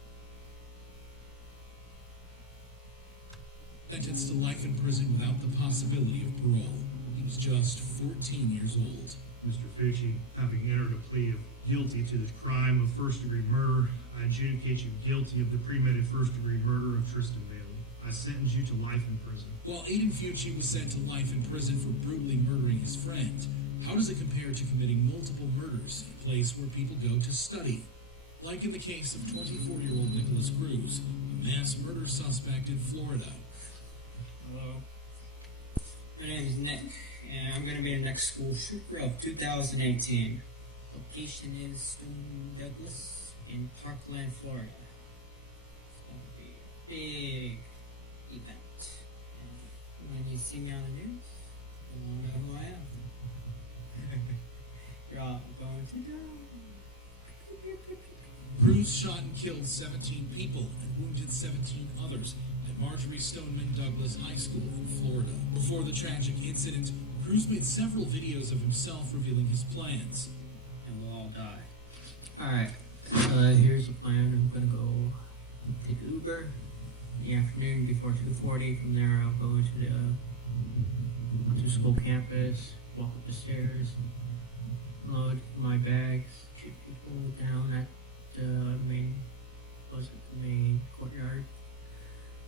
sentenced to life in prison without the possibility of parole. He was just 14 years old. Mr. Fucci, having entered a plea of guilty to the crime of first-degree murder, I adjudicate you guilty of the premeditated first-degree murder of Tristan Bailey. I sentence you to life in prison. While Aiden Fucci was sent to life in prison for brutally murdering his friend, how does it compare to committing multiple murders in a place where people go to study? Like in the case of 24-year-old Nicholas Cruz, a mass murder suspect in Florida. Hello. My name is Nick, and I'm going to be the next school shooter of 2018. Location is Stone Douglas in Parkland, Florida. It's going to be a big event. And when you see me on the news, you'll know who I am. You're all going to die. Cruz shot and killed 17 people and wounded 17 others at Marjorie Stoneman Douglas High School in Florida. Before the tragic incident, Cruz made several videos of himself revealing his plans. And we'll all die. Alright, here's the plan. I'm gonna go take Uber in the afternoon before 2:40. From there, I'll go to school campus, walk up the stairs, load my bags, shoot people down at the main courtyard,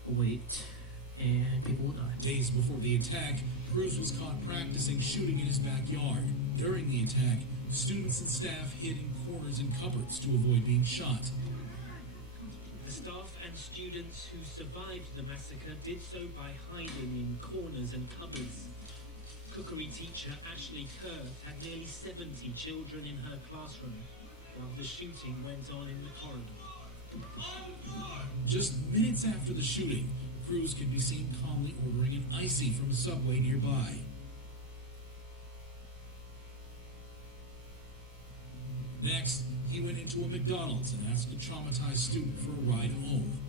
wait, and people will die. Days before the attack, Cruz was caught practicing shooting in his backyard. During the attack, students and staff hid in corners and cupboards to avoid being shot. The staff and students who survived the massacre did so by hiding in corners and cupboards. Cookery teacher Ashley Kerr had nearly 70 children in her classroom while the shooting went on in the corridor. Just minutes after the shooting, Cruz could be seen calmly ordering an icy from a Subway nearby. Next, he went into a McDonald's and asked a traumatized student for a ride home.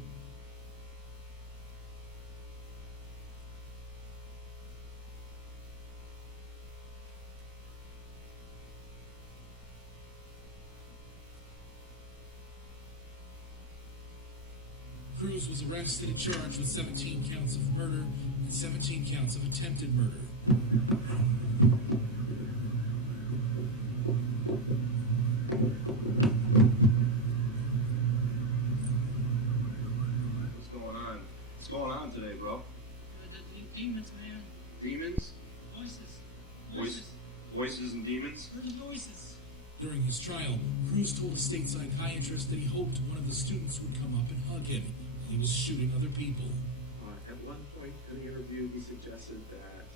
Cruz was arrested and charged with 17 counts of murder and 17 counts of attempted murder. What's going on? What's going on today, bro? The demons, man. Demons? Voices. Voices and demons? Where's the voices? During his trial, Cruz told a state psychiatrist that he hoped one of the students would come up and hug him. He was shooting other people. At one point in the interview, he suggested that,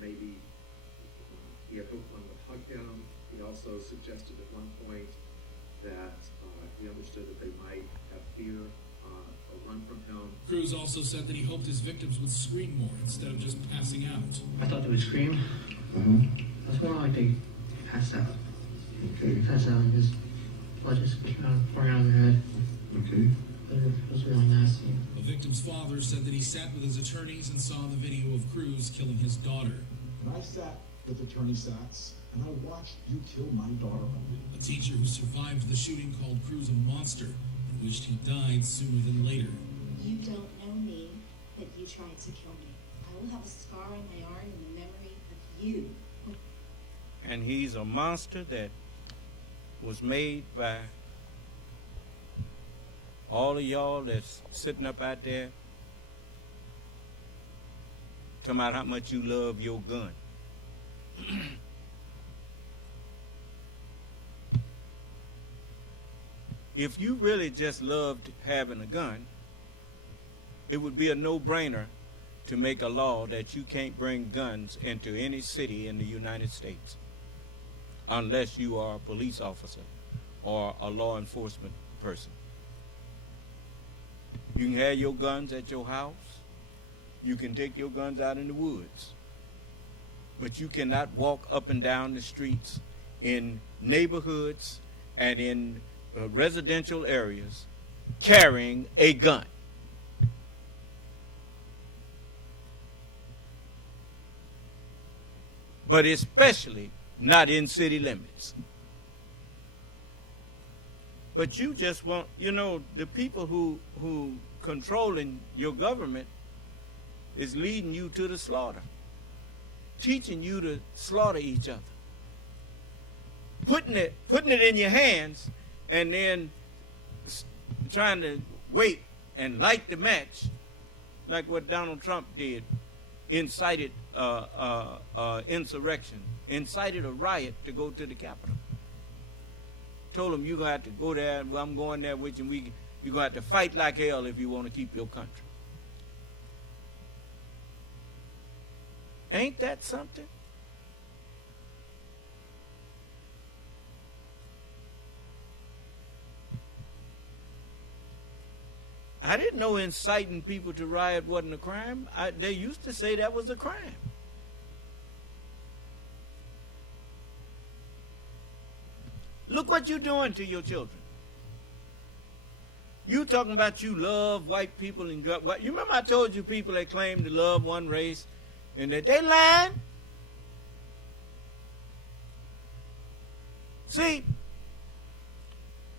maybe he had hoped one would hug him. He also suggested at one point that he understood that they might have fear or run from him. Cruz also said that he hoped his victims would scream more instead of just passing out. I thought they would scream. That's more like they pass out. Okay. Pass out and just blood just pouring out of their head. Okay. It was really nasty. The victim's father said that he sat with his attorneys and saw the video of Cruz killing his daughter. And I sat with Attorney Sachs, and I watched you kill my daughter on video. A teacher who survived the shooting called Cruz a monster and wished he died sooner than later. You don't know me, but you tried to kill me. I will have a scar on my arm in the memory of you. And he's a monster that was made by all of y'all that's sitting up out there talking about how much you love your gun. If you really just loved having a gun, it would be a no-brainer to make a law that you can't bring guns into any city in the United States unless you are a police officer or a law enforcement person. You can have your guns at your house. You can take your guns out in the woods. But you cannot walk up and down the streets in neighborhoods and in residential areas carrying a gun. But especially not in city limits. But you just want, the people who controlling your government is leading you to the slaughter, teaching you to slaughter each other, putting it in your hands, and then trying to wait and light the match, like what Donald Trump did, incited insurrection, incited a riot to go to the Capitol. Told them, you're going to have to go there, well, I'm going there with you, and you're going to have to fight like hell if you want to keep your country. Ain't that something? I didn't know inciting people to riot wasn't a crime. They used to say that was a crime. Look what you're doing to your children. You talking about you love white people and what? You remember I told you people that claim to love one race and that they lying? See,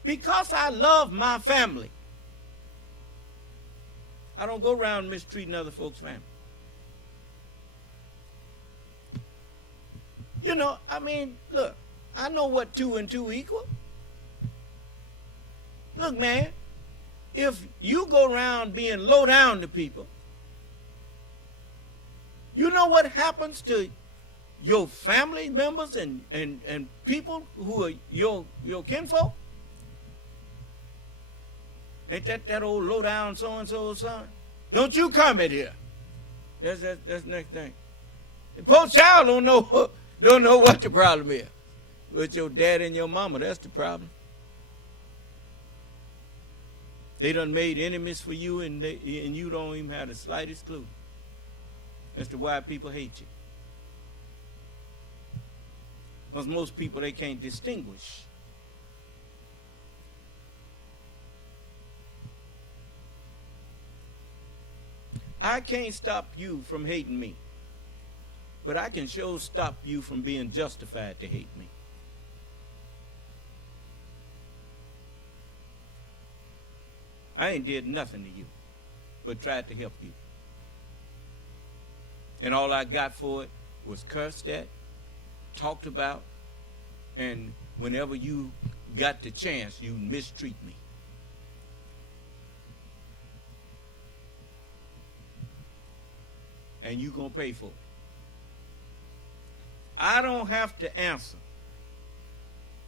because I love my family, I don't go around mistreating other folks' family. Look, I know what 2 and 2 equal. Look, man, if you go around being low down to people, you know what happens to your family members and people who are your kinfolk? Ain't that old low down so-and-so son? Don't you come in here. That's the next thing. The poor child don't know what the problem is. With your dad and your mama, that's the problem. They done made enemies for you, and you don't even have the slightest clue as to why people hate you. Because most people, they can't distinguish. I can't stop you from hating me, but I can sure stop you from being justified to hate me. I ain't did nothing to you but tried to help you. And all I got for it was cursed at, talked about, and whenever you got the chance, you mistreat me. And you gonna pay for it. I don't have to answer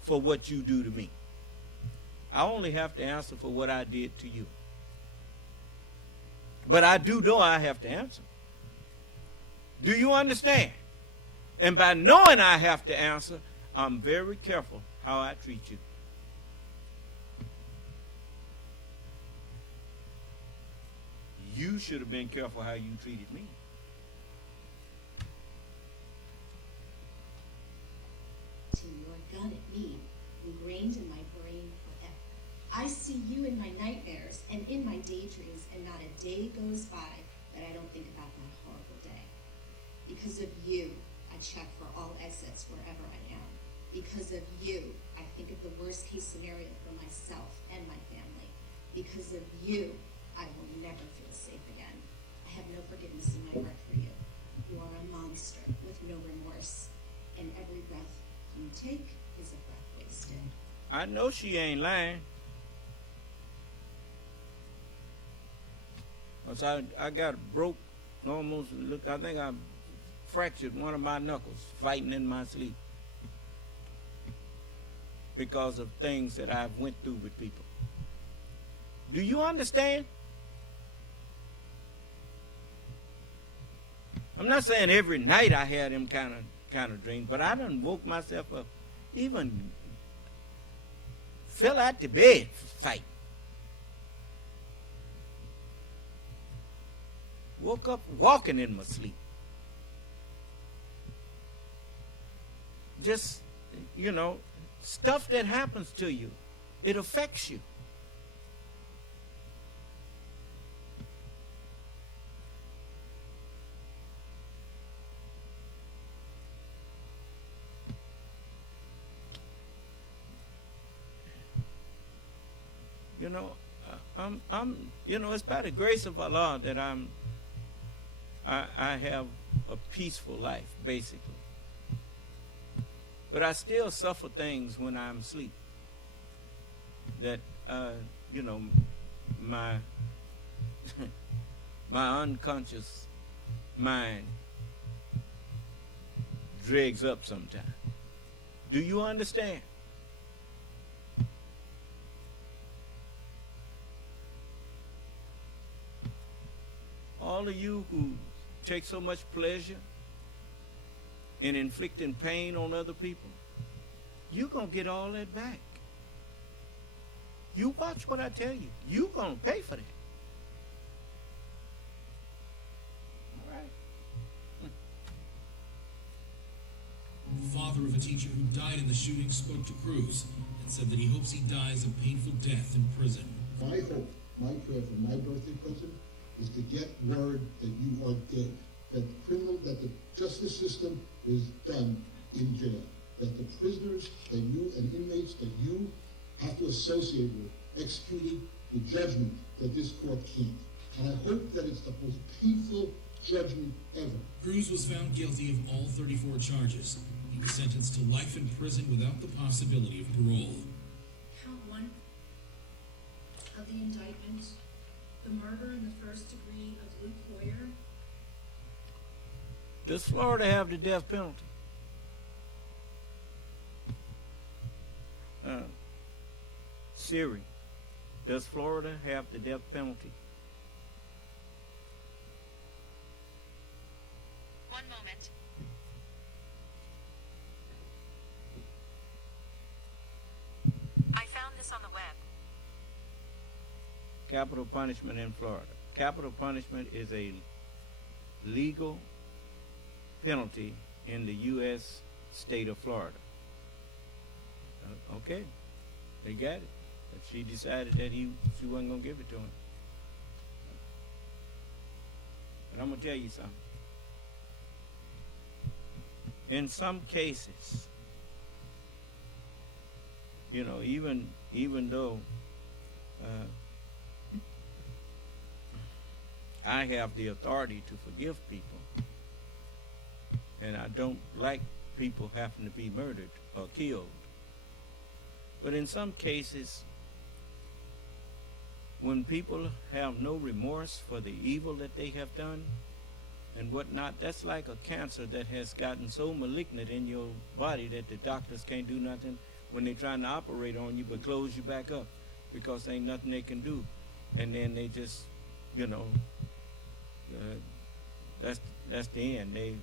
for what you do to me. I only have to answer for what I did to you. But I do know I have to answer. Do you understand? And by knowing I have to answer, I'm very careful how I treat you. You should have been careful how you treated me. To your gun at me, ingrained in my brain forever. I see you in my nightmares and in my daydreams, and not a day goes by that I don't think about that horrible day. Because of you, I check for all exits wherever I am. Because of you, I think of the worst case scenario for myself and my family. Because of you, I will never feel safe again. I have no forgiveness in my heart for you. You are a monster with no remorse, and every breath you take is a breath wasted. I know she ain't lying. Cause I got broke, almost, I think I fractured one of my knuckles fighting in my sleep because of things that I've went through with people. Do you understand? I'm not saying every night I had them kind of dreams, but I done woke myself up, even fell out the bed fight. Woke up walking in my sleep. Just, stuff that happens to you, it affects you. You know, it's by the grace of Allah that I have a peaceful life, basically. But I still suffer things when I'm asleep. That, my my unconscious mind dregs up sometimes. Do you understand? All of you who take so much pleasure in inflicting pain on other people, you're going to get all that back. You watch what I tell you. You're going to pay for that. All right? The father of a teacher who died in the shooting spoke to Cruz and said that he hopes he dies a painful death in prison. My hope, my prayer for my birthday present is to get word that you are dead, that the justice system is done in jail, that the prisoners that you and inmates that you have to associate with executed the judgment that this court can't. And I hope that it's the most painful judgment ever. Cruz was found guilty of all 34 charges. He was sentenced to life in prison without the possibility of parole. Count 1 of the indictment, the murder in the first degree of Luke Hoyer. Does Florida have the death penalty? Siri, does Florida have the death penalty? One moment. I found this on the web. Capital punishment in Florida. Capital punishment is a legal penalty in the U.S. state of Florida. Okay, they got it. But she decided that she wasn't going to give it to him. But I'm going to tell you something. In some cases, even though I have the authority to forgive people, and I don't like people having to be murdered or killed, but in some cases, when people have no remorse for the evil that they have done and whatnot, that's like a cancer that has gotten so malignant in your body that the doctors can't do nothing when they're trying to operate on you but close you back up because ain't nothing they can do. And then they just, that's the end. They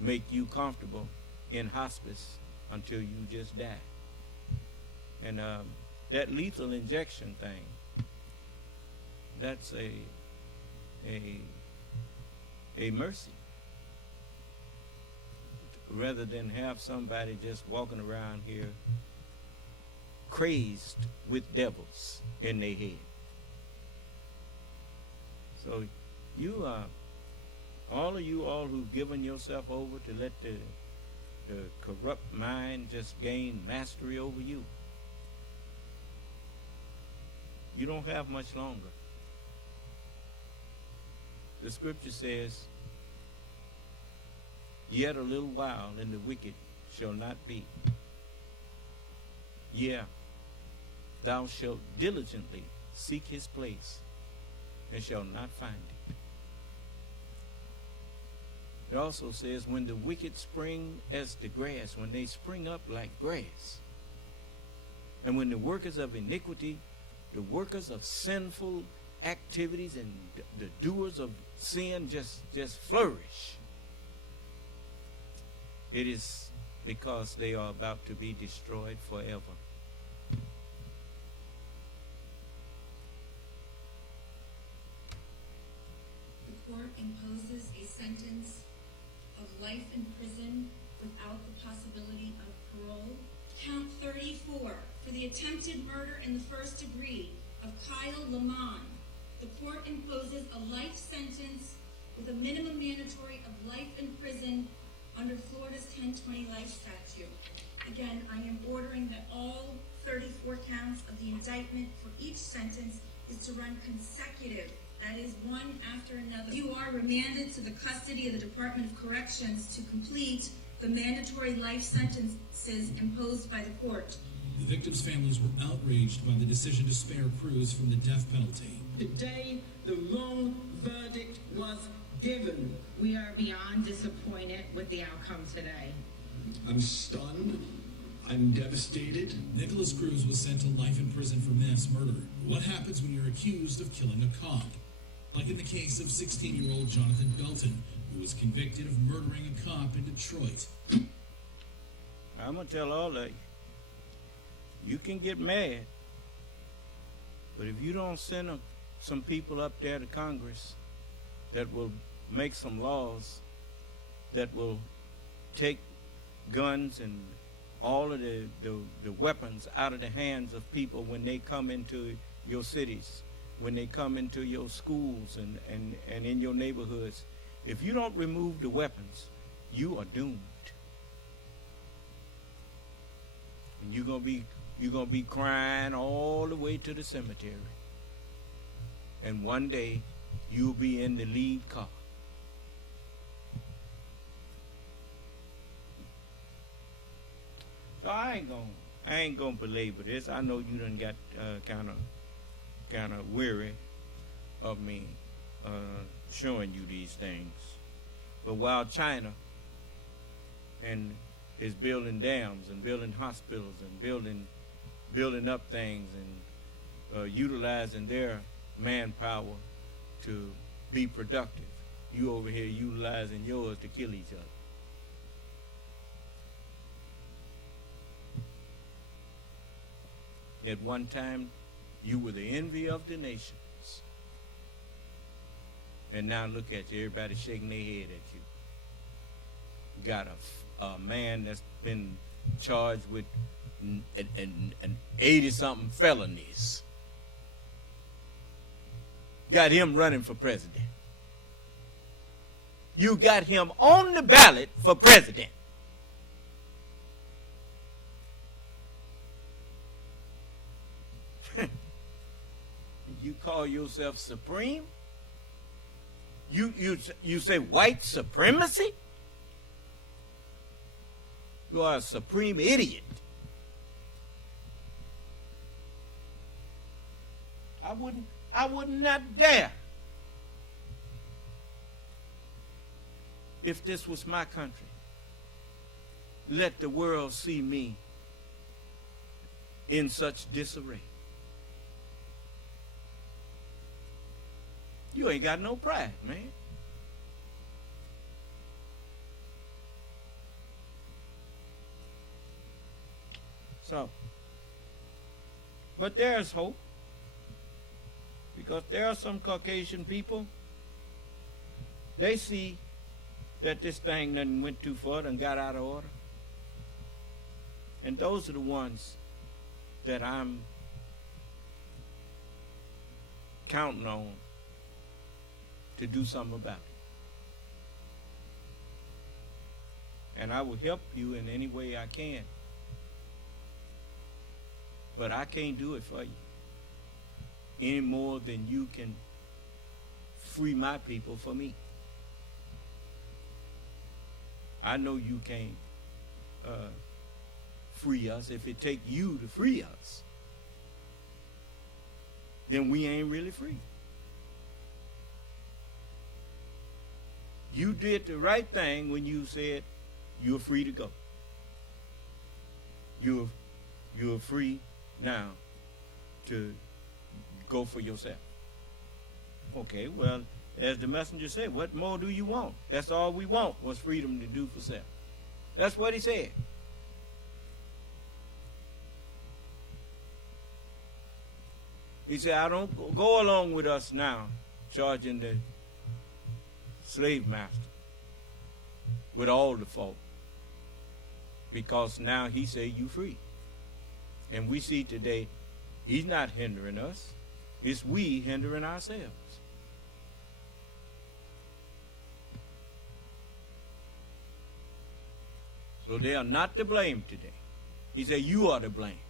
make you comfortable in hospice until you just die. And that lethal injection thing, that's a mercy. Rather than have somebody just walking around here crazed with devils in their head. So all who've given yourself over to let the corrupt mind just gain mastery over you, you don't have much longer. The scripture says, yet a little while and the wicked shall not be. Yeah, thou shalt diligently seek his place and shall not find it. It also says, when the wicked spring as the grass, when they spring up like grass, and when the workers of iniquity, the workers of sinful activities and the doers of sin just flourish, it is because they are about to be destroyed forever. The court imposes a sentence of life in prison without the possibility of parole. Count 34 for the attempted murder in the first degree of Kyle Lamont. The court imposes a life sentence with a minimum mandatory of life in prison under Florida's 1020 life statute. Again, I am ordering that all 34 counts of the indictment for each sentence is to run consecutive. That is, one after another. You are remanded to the custody of the Department of Corrections to complete the mandatory life sentences imposed by the court. The victims' families were outraged by the decision to spare Cruz from the death penalty. Today, the wrong verdict was given. We are beyond disappointed with the outcome today. I'm stunned. I'm devastated. Nicholas Cruz was sent to life in prison for mass murder. What happens when you're accused of killing a cop? Like in the case of 16-year-old Jonathan Belton, who was convicted of murdering a cop in Detroit. I'm going to tell all of you, you can get mad, but if you don't send some people up there to Congress that will make some laws that will take guns and all of the weapons out of the hands of people when they come into your cities, when they come into your schools and in your neighborhoods. If you don't remove the weapons, you are doomed. And you're gonna be crying all the way to the cemetery. And one day you'll be in the lead car. So I ain't gonna belabor this. I know you done got kind of weary of me showing you these things. But while China is building dams and building hospitals and building up things and utilizing their manpower to be productive, you over here utilizing yours to kill each other. At one time, you were the envy of the nations. And now look at you, everybody shaking their head at you. You got a man that's been charged with an 80-something felonies. Got him running for president. You got him on the ballot for president. You call yourself supreme? You say white supremacy? You are a supreme idiot. I would not dare. If this was my country, let the world see me in such disarray. You ain't got no pride, man. So, but there's hope, because there are some Caucasian people, they see that this thing done went too far and got out of order. And those are the ones that I'm counting on to do something about it. And I will help you in any way I can. But I can't do it for you any more than you can free my people for me. I know you can't free us. If it take you to free us, then we ain't really free. You did the right thing when you said you're free to go. You're free now to go for yourself. Okay, well, as the messenger said, what more do you want? That's all we want was freedom to do for self. That's what he said. He said, I don't go along with us now charging the slave master with all the fault, because now he say you free. And we see today he's not hindering us, it's we hindering ourselves. So they are not to blame today. He said you are to blame.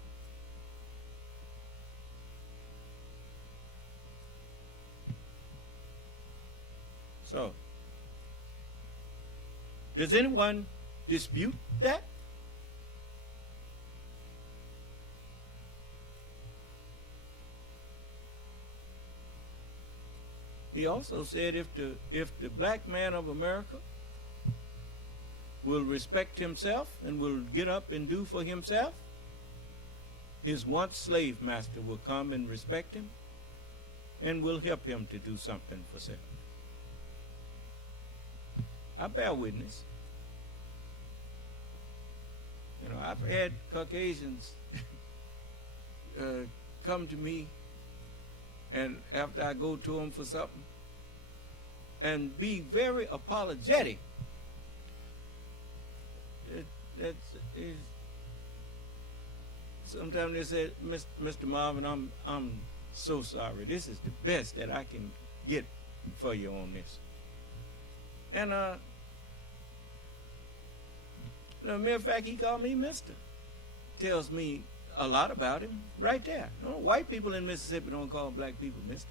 So, does anyone dispute that? He also said if the black man of America will respect himself and will get up and do for himself, his once slave master will come and respect him and will help him to do something for self. I bear witness. You know, I've had Caucasians come to me, and after I go to them for something, and be very apologetic. Sometimes they say, Mr. Marvin, I'm so sorry. This is the best that I can get for you on this. And matter of fact, he called me Mister. Tells me a lot about him right there. You know, white people in Mississippi don't call black people Mister.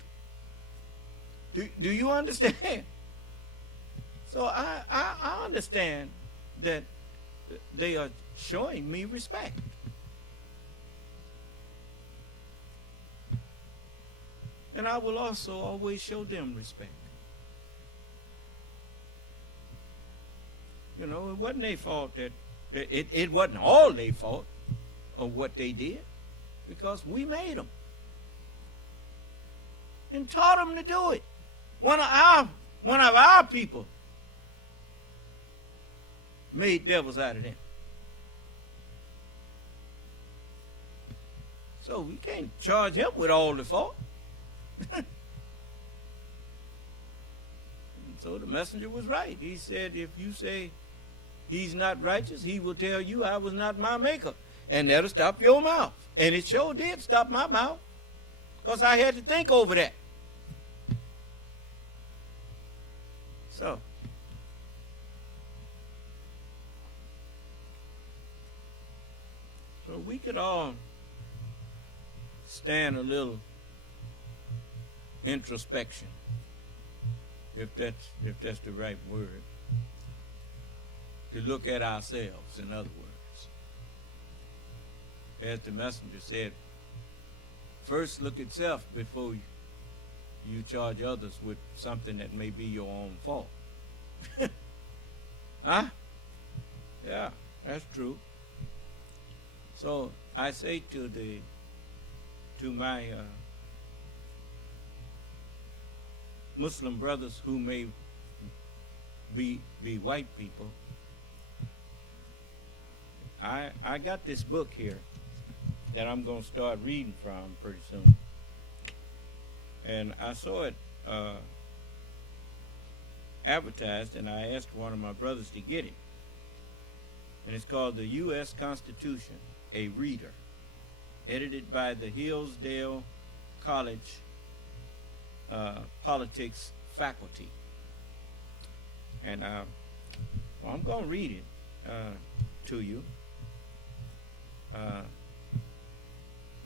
Do you understand? So I understand that they are showing me respect. And I will also always show them respect. You know, it wasn't their fault it wasn't all their fault of what they did, because we made them and taught them to do it. One of our people made devils out of them. So we can't charge him with all the fault. And so the messenger was right. He said, if you say he's not righteous, he will tell you I was not my maker. And that'll stop your mouth. And it sure did stop my mouth, because I had to think over that. So, we could all stand a little introspection, if that's the right word, to look at ourselves, in other words. As the messenger said, first look at self before you charge others with something that may be your own fault. Huh? Yeah, that's true. So I say to my Muslim brothers who may be white people, I got this book here that I'm going to start reading from pretty soon. And I saw it advertised, and I asked one of my brothers to get it. And it's called The U.S. Constitution, a Reader, edited by the Hillsdale College Politics faculty. And I'm going to read it to you.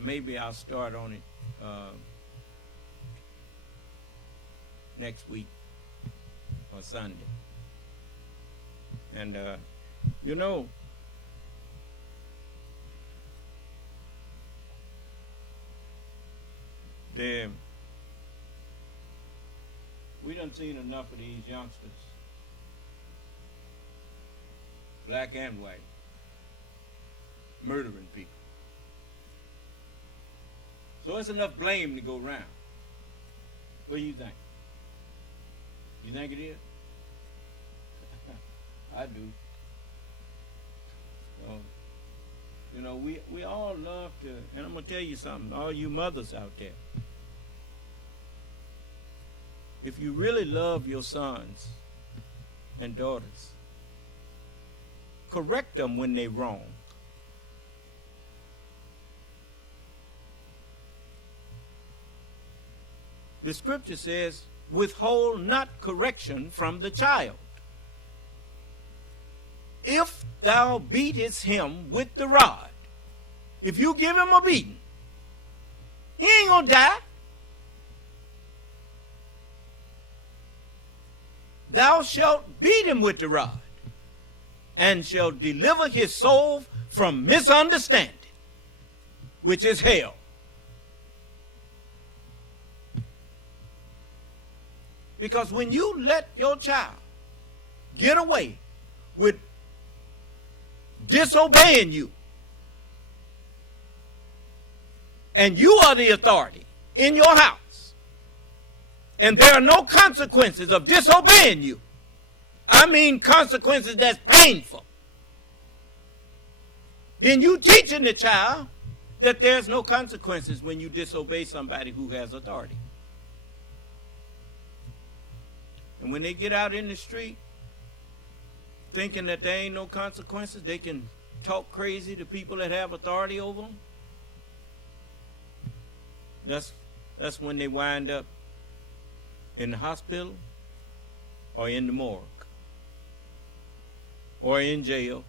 Maybe I'll start on it next week or Sunday. And you know, we done seen enough of these youngsters, black and white, murdering people. So it's enough blame to go around. What do you think? You think it is? I do. So, you know, we all love to, and I'm going to tell you something, all you mothers out there. If you really love your sons and daughters, correct them when they're wrong. The scripture says, withhold not correction from the child. If thou beatest him with the rod, if you give him a beating, he ain't gonna die. thou shalt beat him with the rod, and shall deliver his soul from misunderstanding, which is hell. Because when you let your child get away with disobeying you, and you are the authority in your house, and there are no consequences of disobeying you, I mean consequences that's painful, then you teaching the child that there's no consequences when you disobey somebody who has authority. And when they get out in the street thinking that there ain't no consequences, they can talk crazy to people that have authority over them. That's when they wind up in the hospital or in the morgue or in jail,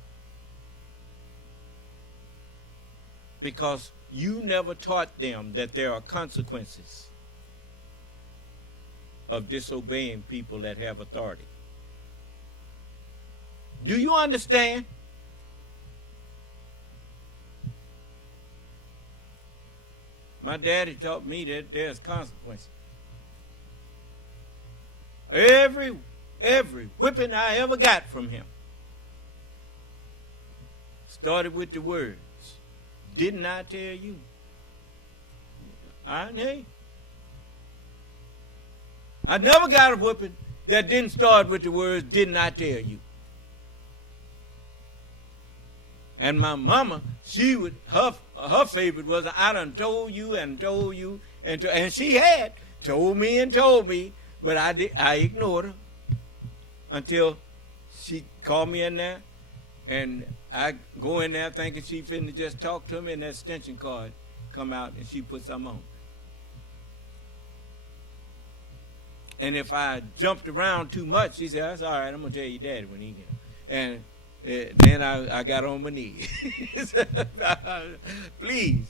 because you never taught them that there are consequences of disobeying people that have authority. Do you understand? My daddy taught me that there's consequences. Every whipping I ever got from him started with the words, "Didn't I tell you?" I know. I never got a whipping that didn't start with the words, "Didn't I tell you?" And my mama, she would, her favorite was, "I done told you and told you and she had told me, but I ignored her until she called me in there, and I go in there thinking she finna just talk to me, and that extension card come out and she put something on. And if I jumped around too much, she said, "That's all right, I'm going to tell your daddy when he gets." And then I got on my knees. Please,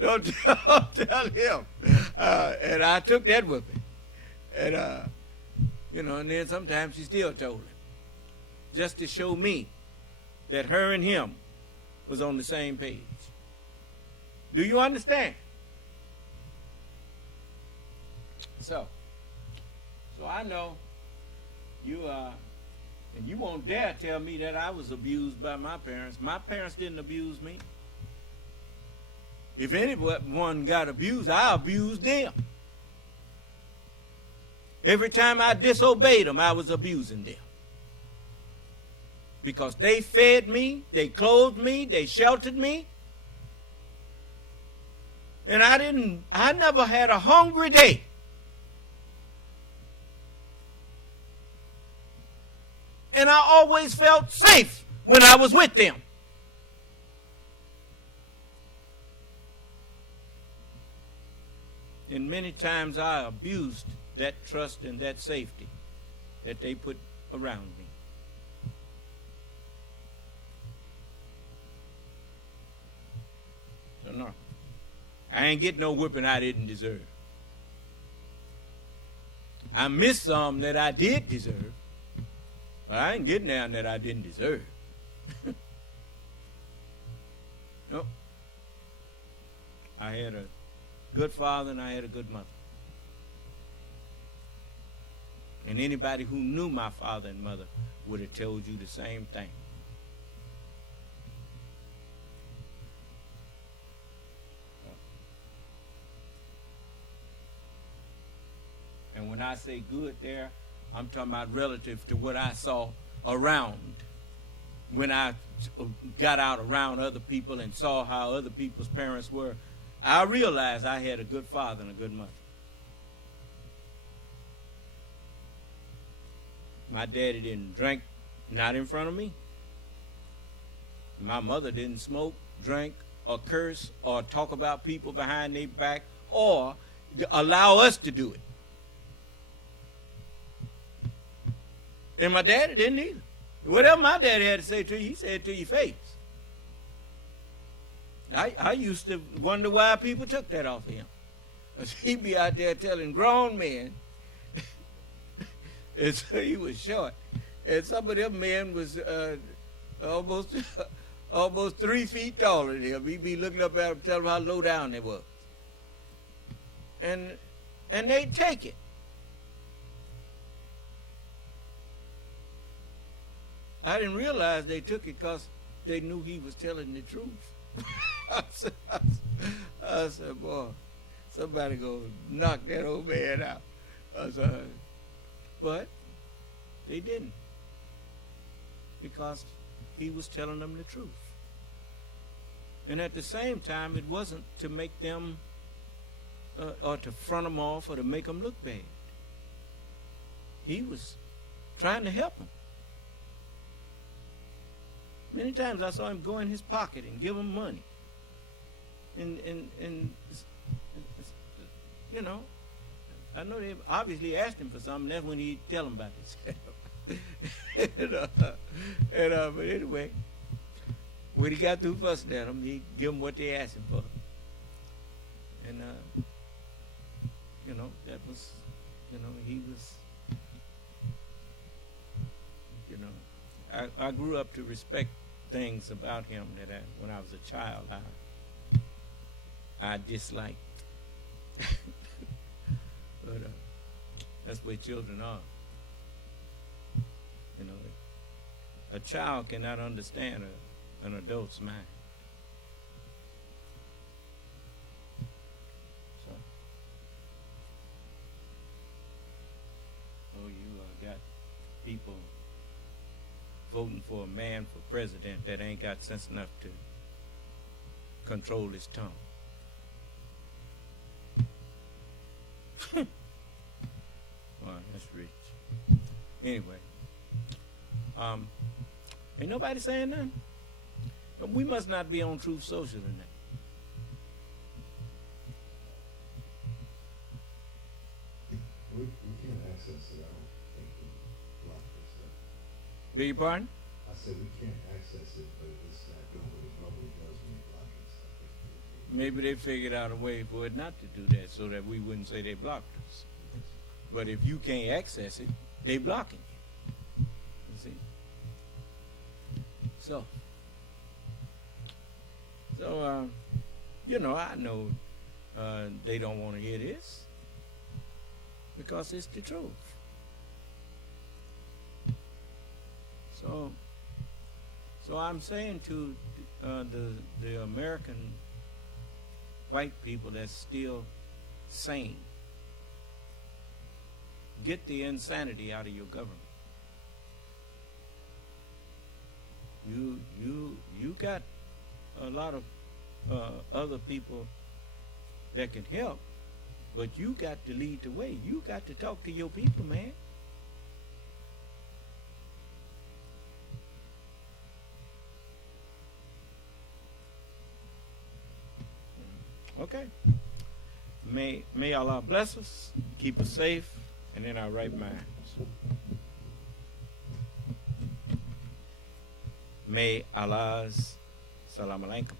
don't tell him. And I took that whipping. And, and then sometimes she still told him, just to show me that her and him was on the same page. Do you understand? So I know you and you won't dare tell me that I was abused by my parents. My parents didn't abuse me. If anyone got abused, I abused them. Every time I disobeyed them, I was abusing them. Because they fed me, they clothed me, they sheltered me. And I never had a hungry day. And I always felt safe when I was with them. And many times I abused that trust and that safety that they put around me. So no, I ain't getting no whipping I didn't deserve. I missed some that I did deserve. But I ain't getting down that I didn't deserve. No. I had a good father and I had a good mother. And anybody who knew my father and mother would have told you the same thing. And when I say good there, I'm talking about relative to what I saw around. When I got out around other people and saw how other people's parents were, I realized I had a good father and a good mother. My daddy didn't drink, not in front of me. My mother didn't smoke, drink, or curse, or talk about people behind their back, or allow us to do it. And my daddy didn't either. Whatever my daddy had to say to you, he said it to your face. I used to wonder why people took that off of him. He'd be out there telling grown men And so he was short. And some of them men was almost almost 3 feet taller than him. He'd be looking up at him, telling him how low down they were. And they'd take it. I didn't realize they took it because they knew he was telling the truth. I said, boy, somebody gonna knock that old man out. I said, but they didn't, because he was telling them the truth. And at the same time, it wasn't to make them or to front them off or to make them look bad. He was trying to help them. Many times I saw him go in his pocket and give them money. And you know, I know they obviously asked him for something. That's when he'd tell them about himself. But anyway, when he got through fussing at them, he'd give them what they asked him for. And, you know, that was, you know, he was, you know, I grew up to respect things about him that when I was a child, I disliked. But that's the way children are. You know, a child cannot understand an adult's mind. So, you got people voting for a man for president that ain't got sense enough to control his tongue. Well, that's rich. Anyway, ain't nobody saying nothing. We must not be on Truth Social tonight. We can't access it. I don't think we block this stuff. Beg your pardon? I said we can't access it, but it's not doing what it normally does when you block it stuff. Maybe they figured out a way for it not to do that so that we wouldn't say they blocked us. But if you can't access it, they blocking you. You see? So, you know, I know they don't want to hear this because it's the truth. So I'm saying to the American white people that's still sane, get the insanity out of your government. You got a lot of other people that can help, but you got to lead the way. You got to talk to your people, man. Okay. May Allah bless us, keep us safe, and in our right minds. May Allah's salam alaikum